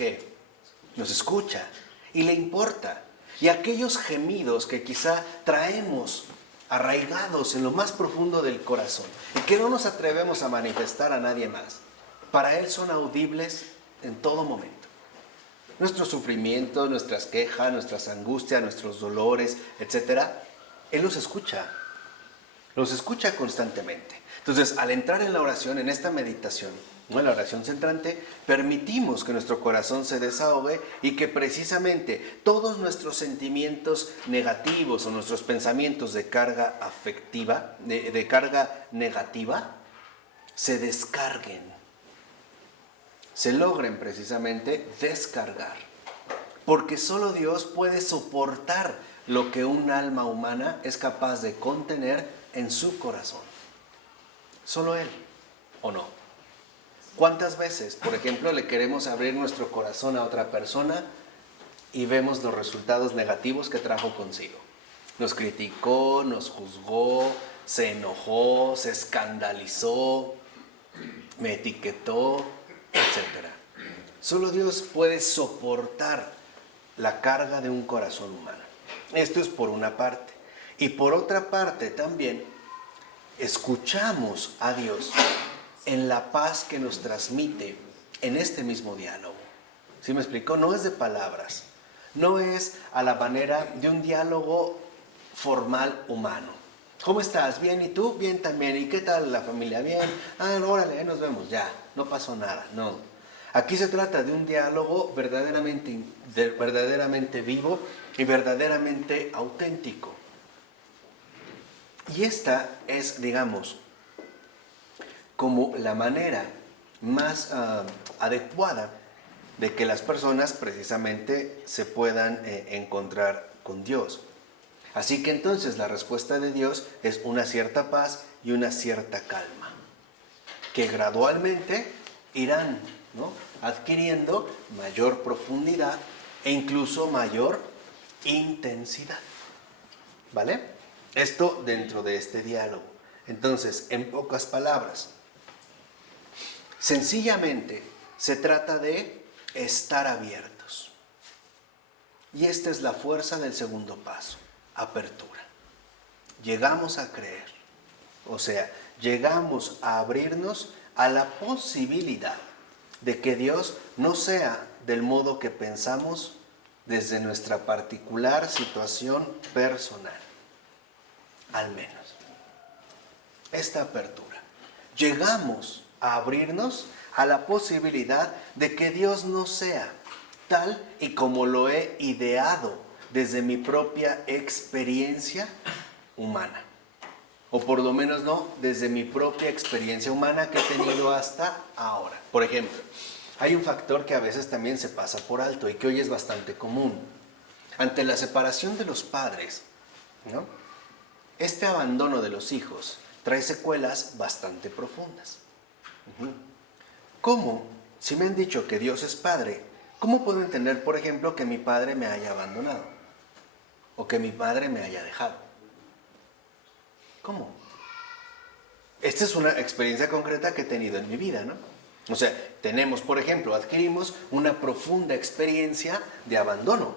escucha y le importa. Y aquellos gemidos que quizá traemos arraigados en lo más profundo del corazón y que no nos atrevemos a manifestar a nadie más, para Él son audibles en todo momento. Nuestros sufrimientos, nuestras quejas, nuestras angustias, nuestros dolores, etc., Él los escucha constantemente. Entonces, al entrar en la oración, en esta meditación, ¿no?, la oración centrante, permitimos que nuestro corazón se desahogue y que precisamente todos nuestros sentimientos negativos o nuestros pensamientos de carga afectiva, de carga negativa, se descarguen se logren precisamente descargar. Porque solo Dios puede soportar lo que un alma humana es capaz de contener en su corazón. Solo Él, ¿o no? ¿Cuántas veces, por ejemplo, le queremos abrir nuestro corazón a otra persona y vemos los resultados negativos que trajo consigo? Nos criticó, nos juzgó, se enojó, se escandalizó, me etiquetó, etc. Solo Dios puede soportar la carga de un corazón humano. Esto es por una parte. Y por otra parte también escuchamos a Dios en la paz que nos transmite en este mismo diálogo. ¿Sí me explico? No es de palabras, no es a la manera de un diálogo formal humano. ¿Cómo estás? ¿Bien? ¿Y tú? Bien también. ¿Y qué tal la familia? Bien. Ah, órale, nos vemos. Ya, no pasó nada. No. Aquí se trata de un diálogo verdaderamente vivo y verdaderamente auténtico. Y esta es, digamos, como la manera más adecuada de que las personas precisamente se puedan encontrar con Dios. Así que entonces la respuesta de Dios es una cierta paz y una cierta calma, que gradualmente irán, ¿no?, adquiriendo mayor profundidad e incluso mayor intensidad. ¿Vale? Esto dentro de este diálogo. Entonces, en pocas palabras, sencillamente se trata de estar abiertos. Y esta es la fuerza del segundo paso, apertura. Llegamos a creer, o sea, llegamos a abrirnos a la posibilidad de que Dios no sea del modo que pensamos desde nuestra particular situación personal. Al menos. Esta apertura. Llegamos a abrirnos a la posibilidad de que Dios no sea tal y como lo he ideado desde mi propia experiencia humana. O por lo menos no desde mi propia experiencia humana que he tenido hasta ahora. Por ejemplo, hay un factor que a veces también se pasa por alto y que hoy es bastante común. Ante la separación de los padres, ¿no?, este abandono de los hijos trae secuelas bastante profundas. ¿Cómo? Si me han dicho que Dios es Padre, ¿cómo puedo entender, por ejemplo, que mi padre me haya abandonado? O que mi madre me haya dejado. ¿Cómo? Esta es una experiencia concreta que he tenido en mi vida, ¿no? O sea, tenemos, por ejemplo, adquirimos una profunda experiencia de abandono.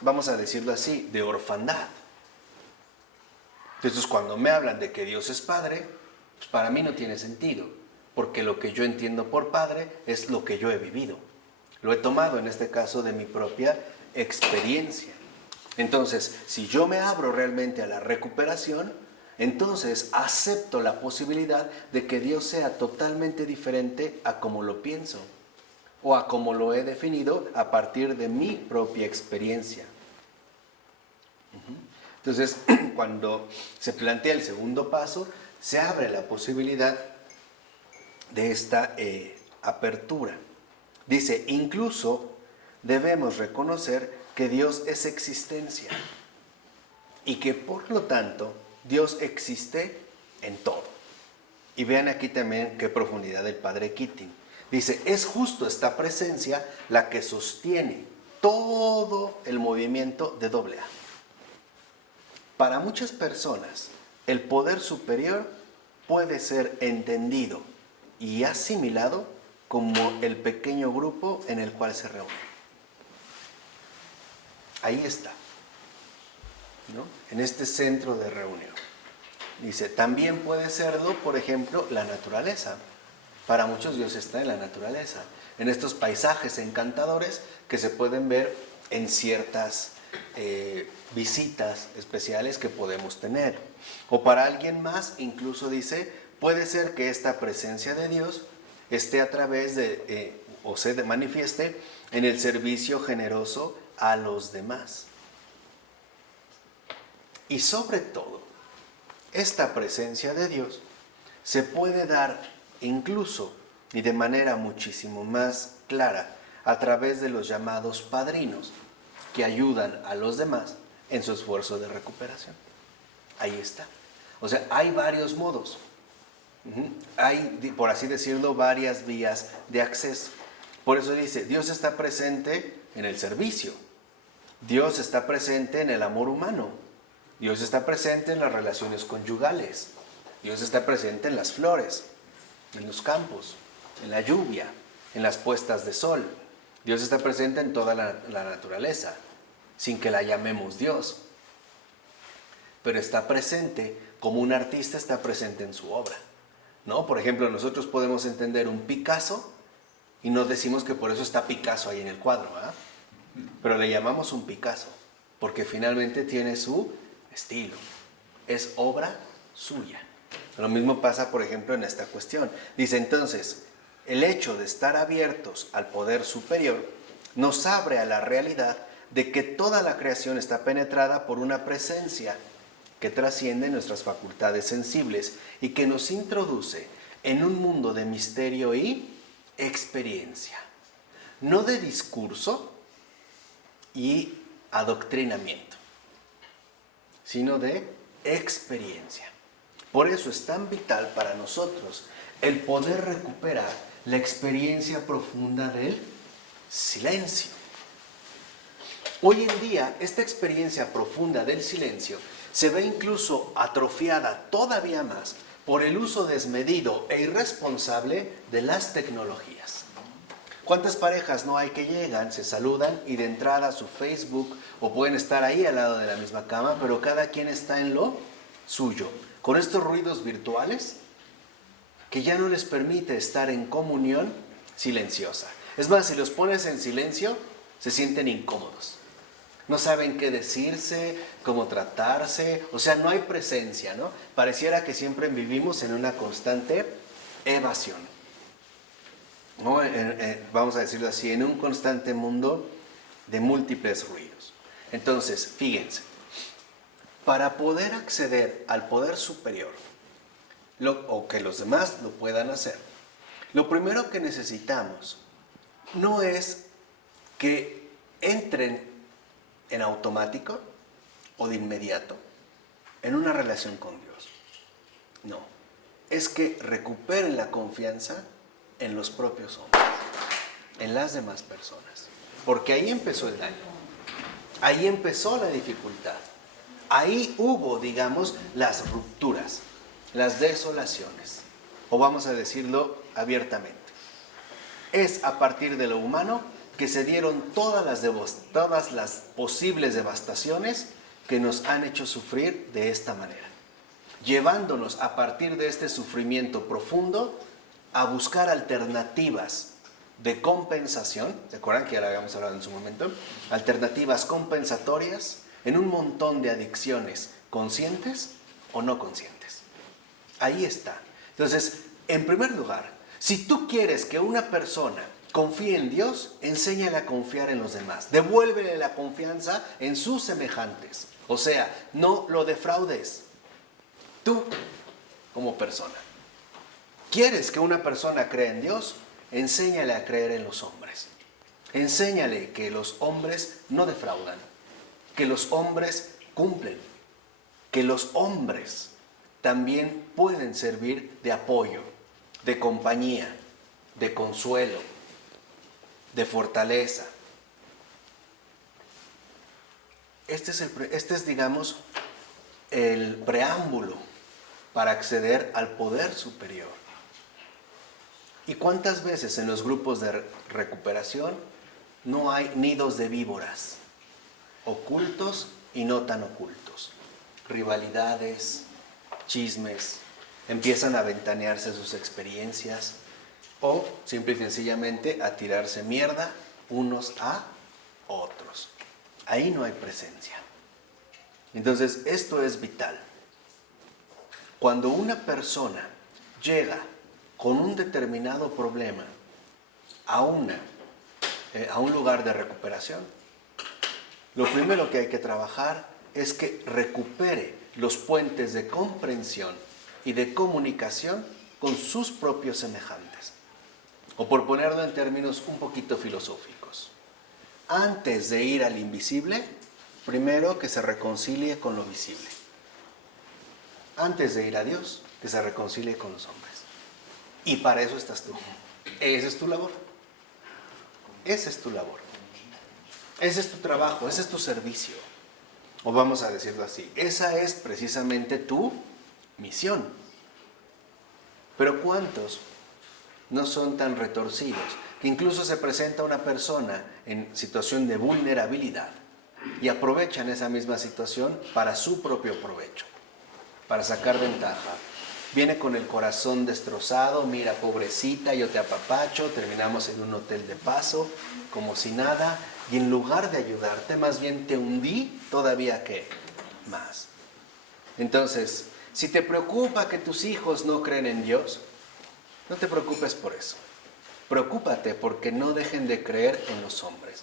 Vamos a decirlo así, de orfandad. Entonces, cuando me hablan de que Dios es Padre, pues para mí no tiene sentido, porque lo que yo entiendo por Padre es lo que yo he vivido. Lo he tomado, en este caso, de mi propia experiencia. Entonces, si yo me abro realmente a la recuperación, entonces acepto la posibilidad de que Dios sea totalmente diferente a como lo pienso o a como lo he definido a partir de mi propia experiencia. Entonces, cuando se plantea el segundo paso, se abre la posibilidad de esta apertura. Dice, incluso debemos reconocer que Dios es existencia y que por lo tanto Dios existe en todo. Y vean aquí también qué profundidad del padre Keating. Dice, es justo esta presencia la que sostiene todo el movimiento de AA. Para muchas personas, el poder superior puede ser entendido y asimilado como el pequeño grupo en el cual se reúnen. Ahí está, ¿no?, en este centro de reunión. Dice, también puede serlo, por ejemplo, la naturaleza. Para muchos Dios está en la naturaleza, en estos paisajes encantadores que se pueden ver en ciertas visitas especiales que podemos tener. O para alguien más, incluso dice, puede ser que esta presencia de Dios esté a través de, o se manifieste en el servicio generoso a los demás. Y sobre todo, esta presencia de Dios se puede dar incluso y de manera muchísimo más clara a través de los llamados padrinos que ayudan a los demás en su esfuerzo de recuperación. Ahí está. O sea, hay varios modos. Hay, por así decirlo, varias vías de acceso. Por eso dice, Dios está presente en el servicio. Dios está presente en el amor humano. Dios está presente en las relaciones conyugales. Dios está presente en las flores, en los campos, en la lluvia, en las puestas de sol. Dios está presente en toda la naturaleza, sin que la llamemos Dios. Pero está presente como un artista está presente en su obra, ¿no? Por ejemplo, nosotros podemos entender un Picasso y nos decimos que por eso está Picasso ahí en el cuadro, ¿verdad? Pero le llamamos un Picasso, porque finalmente tiene su estilo. Es obra suya. Lo mismo pasa, por ejemplo, en esta cuestión. Dice entonces, el hecho de estar abiertos al poder superior nos abre a la realidad de que toda la creación está penetrada por una presencia que trasciende nuestras facultades sensibles y que nos introduce en un mundo de misterio y experiencia, no de discurso y adoctrinamiento, sino de experiencia. Por eso es tan vital para nosotros el poder recuperar la experiencia profunda del silencio. Hoy en día, esta experiencia profunda del silencio se ve incluso atrofiada todavía más por el uso desmedido e irresponsable de las tecnologías. ¿Cuántas parejas no hay que llegan, se saludan y de entrada a su Facebook o pueden estar ahí al lado de la misma cama, pero cada quien está en lo suyo, con estos ruidos virtuales que ya no les permite estar en comunión silenciosa? Es más, si los pones en silencio, se sienten incómodos. No saben qué decirse, cómo tratarse, o sea, no hay presencia, ¿no? Pareciera que siempre vivimos en una constante evasión, ¿no? Vamos a decirlo así, en un constante mundo de múltiples ruidos. Entonces, fíjense, para poder acceder al poder superior, o que los demás lo puedan hacer, lo primero que necesitamos no es que entren en automático o de inmediato en una relación con Dios. No, es que recuperen la confianza en los propios hombres, en las demás personas, porque ahí empezó el daño, ahí empezó la dificultad, ahí hubo, digamos, las rupturas, las desolaciones, o vamos a decirlo abiertamente, es a partir de lo humano que se dieron todas las posibles devastaciones que nos han hecho sufrir de esta manera, llevándonos a partir de este sufrimiento profundo a buscar alternativas de compensación. ¿Se acuerdan que ya lo habíamos hablado en su momento? Alternativas compensatorias en un montón de adicciones conscientes o no conscientes. Ahí está. Entonces, en primer lugar, si tú quieres que una persona confíe en Dios, enséñale a confiar en los demás. Devuélvele la confianza en sus semejantes. O sea, no lo defraudes. Tú, como persona. ¿Quieres que una persona crea en Dios? Enséñale a creer en los hombres. Enséñale que los hombres no defraudan. Que los hombres cumplen. Que los hombres también pueden servir de apoyo, de compañía, de consuelo, de fortaleza. Este es, digamos, el preámbulo para acceder al poder superior. ¿Y cuántas veces en los grupos de recuperación no hay nidos de víboras, ocultos y no tan ocultos? Rivalidades, chismes, empiezan a ventanearse sus experiencias, o simple y sencillamente a tirarse mierda unos a otros. Ahí no hay presencia. Entonces, esto es vital. Cuando una persona llega con un determinado problema a un lugar de recuperación, lo primero que hay que trabajar es que recupere los puentes de comprensión y de comunicación con sus propios semejantes. O por ponerlo en términos un poquito filosóficos, antes de ir al invisible, primero que se reconcilie con lo visible. Antes de ir a Dios, que se reconcilie con los hombres. Y para eso estás tú. Esa es tu labor. Esa es tu labor. Ese es tu trabajo, ese es tu servicio. O vamos a decirlo así, esa es precisamente tu misión. Pero ¿cuántos no son tan retorcidos que incluso se presenta una persona en situación de vulnerabilidad y aprovechan esa misma situación para su propio provecho, para sacar ventaja? Viene con el corazón destrozado, mira, pobrecita, yo te apapacho, terminamos en un hotel de paso, como si nada, y en lugar de ayudarte, más bien te hundí todavía que más. Entonces, si te preocupa que tus hijos no creen en Dios, no te preocupes por eso. Preocúpate porque no dejen de creer en los hombres,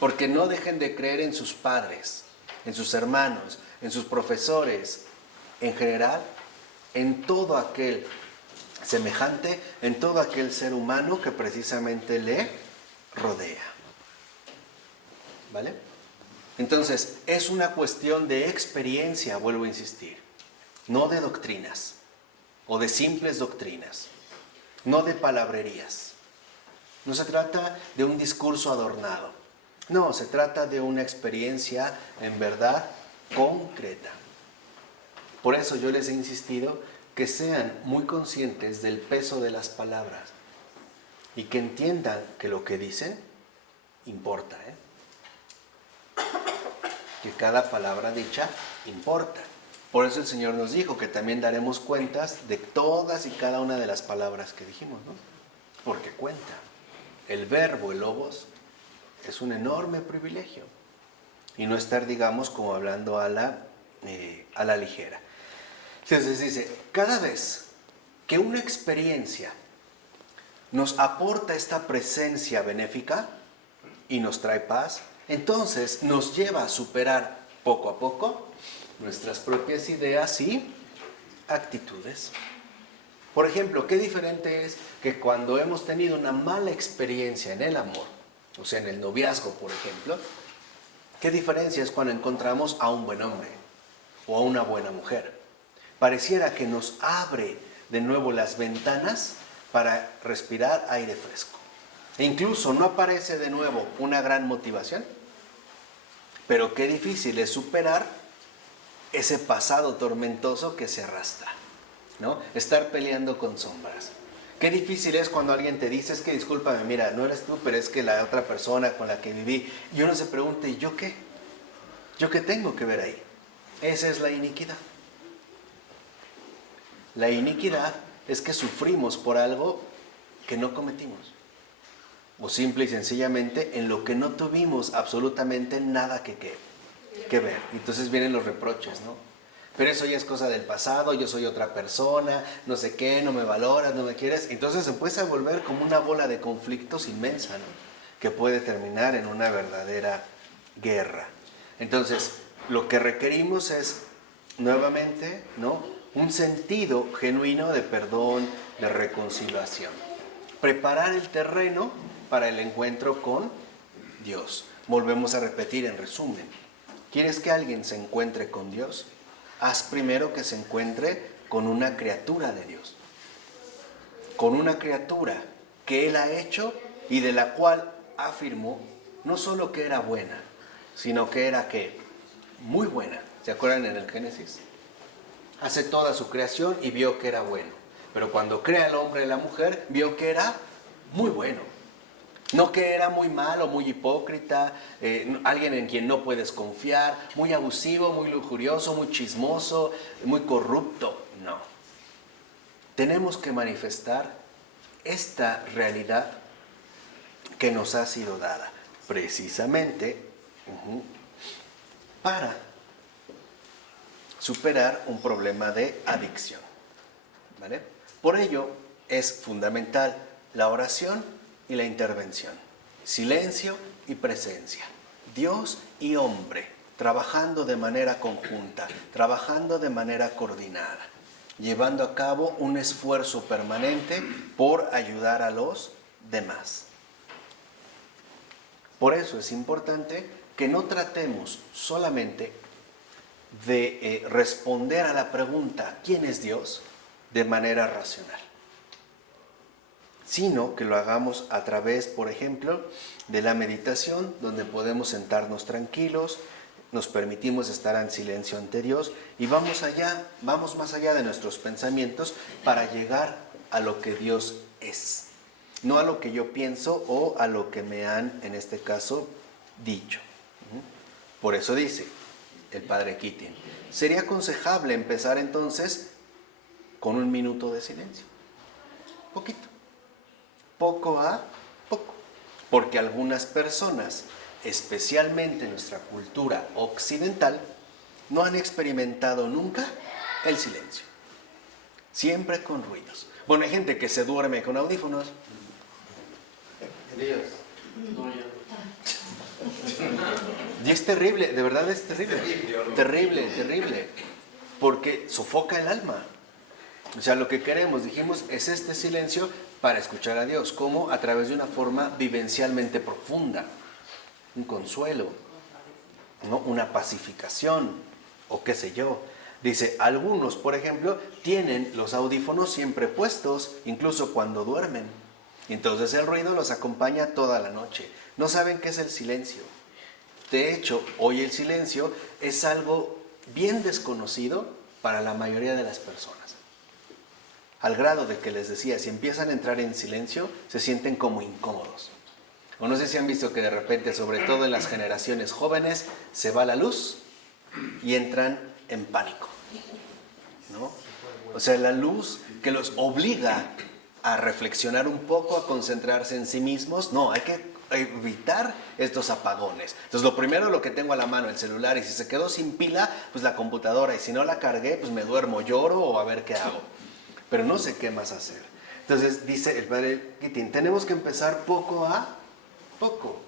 porque no dejen de creer en sus padres, en sus hermanos, en sus profesores, en general, en todo aquel semejante, en todo aquel ser humano que precisamente le rodea. ¿Vale? Entonces, es una cuestión de experiencia, vuelvo a insistir, no de doctrinas, o de simples doctrinas, no de palabrerías. No se trata de un discurso adornado, no, se trata de una experiencia en verdad concreta. Por eso yo les he insistido que sean muy conscientes del peso de las palabras y que entiendan que lo que dicen importa, que cada palabra dicha importa. Por eso el Señor nos dijo que también daremos cuentas de todas y cada una de las palabras que dijimos, ¿no? Porque cuenta. El verbo, el logos, es un enorme privilegio. Y no estar, digamos, como hablando a la ligera. Entonces dice, cada vez que una experiencia nos aporta esta presencia benéfica y nos trae paz, entonces nos lleva a superar poco a poco nuestras propias ideas y actitudes. Por ejemplo, qué diferente es que cuando hemos tenido una mala experiencia en el amor, o sea, en el noviazgo, por ejemplo, qué diferencia es cuando encontramos a un buen hombre o a una buena mujer. Pareciera que nos abre de nuevo las ventanas para respirar aire fresco. E incluso no aparece de nuevo una gran motivación, pero qué difícil es superar ese pasado tormentoso que se arrastra, ¿no? Estar peleando con sombras. Qué difícil es cuando alguien te dice, es que discúlpame, mira, no eres tú, pero es que la otra persona con la que viví. Y uno se pregunta, ¿y yo qué? ¿Yo qué tengo que ver ahí? Esa es la iniquidad. La iniquidad es que sufrimos por algo que no cometimos. O simple y sencillamente en lo que no tuvimos absolutamente nada que ver. Entonces vienen los reproches, ¿no? Pero eso ya es cosa del pasado, yo soy otra persona, no sé qué, no me valoras, no me quieres. Entonces se empieza a volver como una bola de conflictos inmensa, ¿no? Que puede terminar en una verdadera guerra. Entonces, lo que requerimos es, nuevamente, ¿no?, un sentido genuino de perdón, de reconciliación. Preparar el terreno para el encuentro con Dios. Volvemos a repetir en resumen. ¿Quieres que alguien se encuentre con Dios? Haz primero que se encuentre con una criatura de Dios. Con una criatura que Él ha hecho y de la cual afirmó no solo que era buena, sino que era ¿qué? Muy buena. ¿Se acuerdan en el Génesis? Hace toda su creación y vio que era bueno. Pero cuando crea el hombre y la mujer, vio que era muy bueno. No que era muy malo, muy hipócrita, alguien en quien no puedes confiar, muy abusivo, muy lujurioso, muy chismoso, muy corrupto. No. Tenemos que manifestar esta realidad que nos ha sido dada, precisamente para superar un problema de adicción. ¿Vale? Por ello es fundamental la oración y la intervención, silencio y presencia, Dios y hombre, trabajando de manera conjunta, trabajando de manera coordinada, llevando a cabo un esfuerzo permanente por ayudar a los de más. Por eso es importante que no tratemos solamente de responder a la pregunta ¿quién es Dios? De manera racional, sino que lo hagamos a través, por ejemplo, de la meditación, donde podemos sentarnos tranquilos, nos permitimos estar en silencio ante Dios y vamos más allá de nuestros pensamientos para llegar a lo que Dios es, no a lo que yo pienso o a lo que me han, en este caso, dicho. Por eso dice el padre Keating, sería aconsejable empezar entonces con 1 minuto de silencio, poquito, poco a poco, porque algunas personas, especialmente en nuestra cultura occidental, no han experimentado nunca el silencio, siempre con ruidos. Bueno, hay gente que se duerme con audífonos. Elías. Y es terrible, de verdad es terrible, terrible, terrible, porque sofoca el alma. O sea, lo que queremos, dijimos, es este silencio para escuchar a Dios, como a través de una forma vivencialmente profunda, un consuelo, ¿no? Una pacificación, o qué sé yo. Dice, algunos, por ejemplo, tienen los audífonos siempre puestos, incluso cuando duermen. Entonces el ruido los acompaña toda la noche. No saben qué es el silencio. De hecho, hoy el silencio es algo bien desconocido para la mayoría de las personas. Al grado de que les decía, si empiezan a entrar en silencio, se sienten como incómodos. O no sé si han visto que de repente, sobre todo en las generaciones jóvenes, se va la luz y entran en pánico, ¿no? O sea, la luz que los obliga a reflexionar un poco, a concentrarse en sí mismos. No, hay que evitar estos apagones. Entonces, lo primero, lo que tengo a la mano, el celular, y si se quedó sin pila, pues la computadora, y si no la cargué, pues me duermo, lloro o a ver qué hago. Pero no sé qué más hacer. Entonces, dice el padre Keating, tenemos que empezar poco a poco.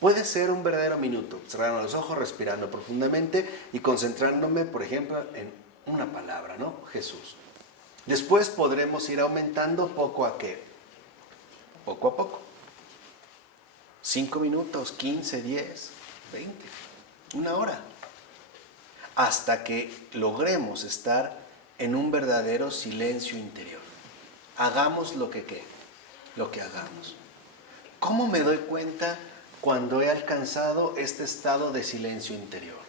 Puede ser un verdadero minuto, cerrando los ojos, respirando profundamente y concentrándome, por ejemplo, en una palabra, ¿no? Jesús. Después podremos ir aumentando poco a qué. Poco a poco. 5 minutos, 15, 10, 20, 1 hora. Hasta que logremos estar en un verdadero silencio interior. Hagamos lo que hagamos. ¿Cómo me doy cuenta cuando he alcanzado este estado de silencio interior?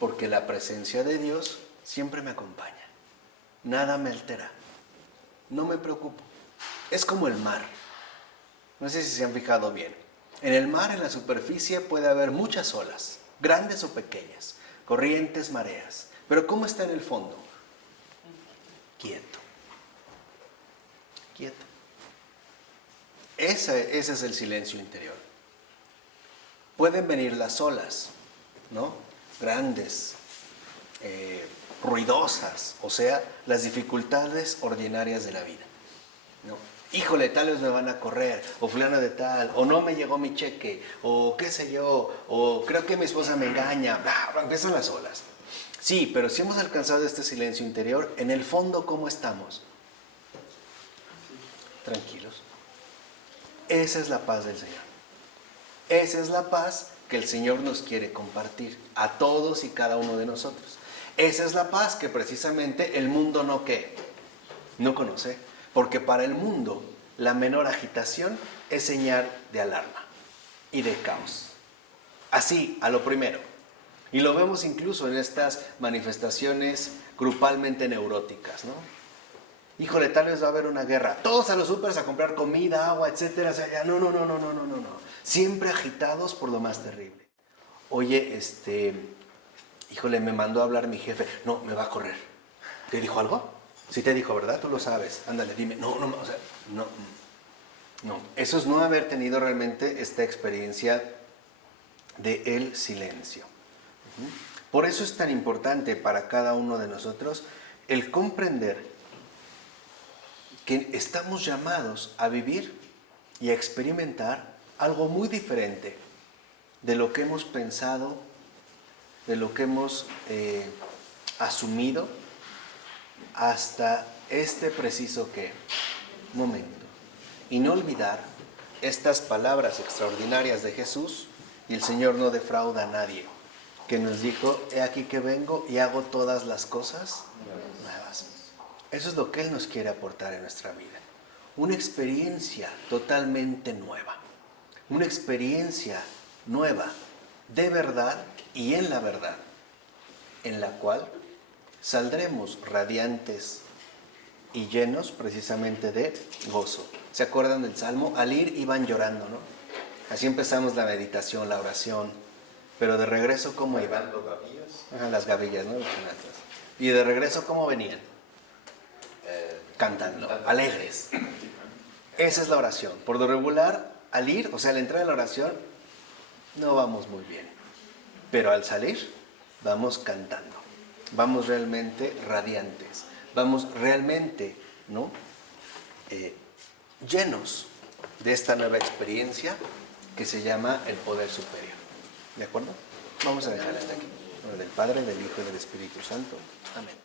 Porque la presencia de Dios siempre me acompaña. Nada me altera. No me preocupo. Es como el mar. No sé si se han fijado bien. En el mar, en la superficie, puede haber muchas olas, grandes o pequeñas, corrientes, mareas. Pero ¿cómo está en el fondo? Quieto. Quieto. Ese es el silencio interior. Pueden venir las olas, ¿no? Grandes, ruidosas, o sea, las dificultades ordinarias de la vida, ¿no? Híjole, tal vez me van a correr, o fulano de tal, o no me llegó mi cheque, o qué sé yo, o creo que mi esposa me engaña, bla, bla, empiezan las olas. Sí, pero si hemos alcanzado este silencio interior, en el fondo, ¿cómo estamos? Tranquilos. Esa es la paz del Señor. Esa es la paz que el Señor nos quiere compartir a todos y cada uno de nosotros. Esa es la paz que precisamente el mundo no conoce, porque para el mundo la menor agitación es señal de alarma y de caos. Así, a lo primero. Y lo vemos incluso en estas manifestaciones grupalmente neuróticas, ¿no? Híjole, tal vez va a haber una guerra. Todos a los súperes a comprar comida, agua, etcétera. O sea, ya, no. Siempre agitados por lo más terrible. Oye, híjole, me mandó a hablar mi jefe. No, me va a correr. ¿Te dijo algo? Sí te dijo, ¿verdad? Tú lo sabes. Ándale, dime. No. Eso es no haber tenido realmente esta experiencia del silencio. Por eso es tan importante para cada uno de nosotros el comprender que estamos llamados a vivir y a experimentar algo muy diferente de lo que hemos pensado, de lo que hemos asumido hasta este preciso momento. Y no olvidar estas palabras extraordinarias de Jesús, y el Señor no defrauda a nadie, que nos dijo, he aquí que vengo y hago todas las cosas nuevas. Eso es lo que Él nos quiere aportar en nuestra vida. Una experiencia totalmente nueva. Una experiencia nueva, de verdad y en la verdad, en la cual saldremos radiantes y llenos precisamente de gozo. ¿Se acuerdan del Salmo? Al ir iban llorando, ¿no? Así empezamos la meditación, la oración. Pero de regreso, ¿cómo iban? Las gavillas, ¿no? Y de regreso, ¿cómo venían? Cantando, alegres. Esa es la oración. Por lo regular, al ir, o sea, al entrar en la oración, no vamos muy bien. Pero al salir, vamos cantando. Vamos realmente radiantes. Vamos realmente, ¿no? Llenos de esta nueva experiencia que se llama el poder superior. ¿De acuerdo? Vamos a dejar hasta aquí. En nombre del Padre, del Hijo y del Espíritu Santo. Amén.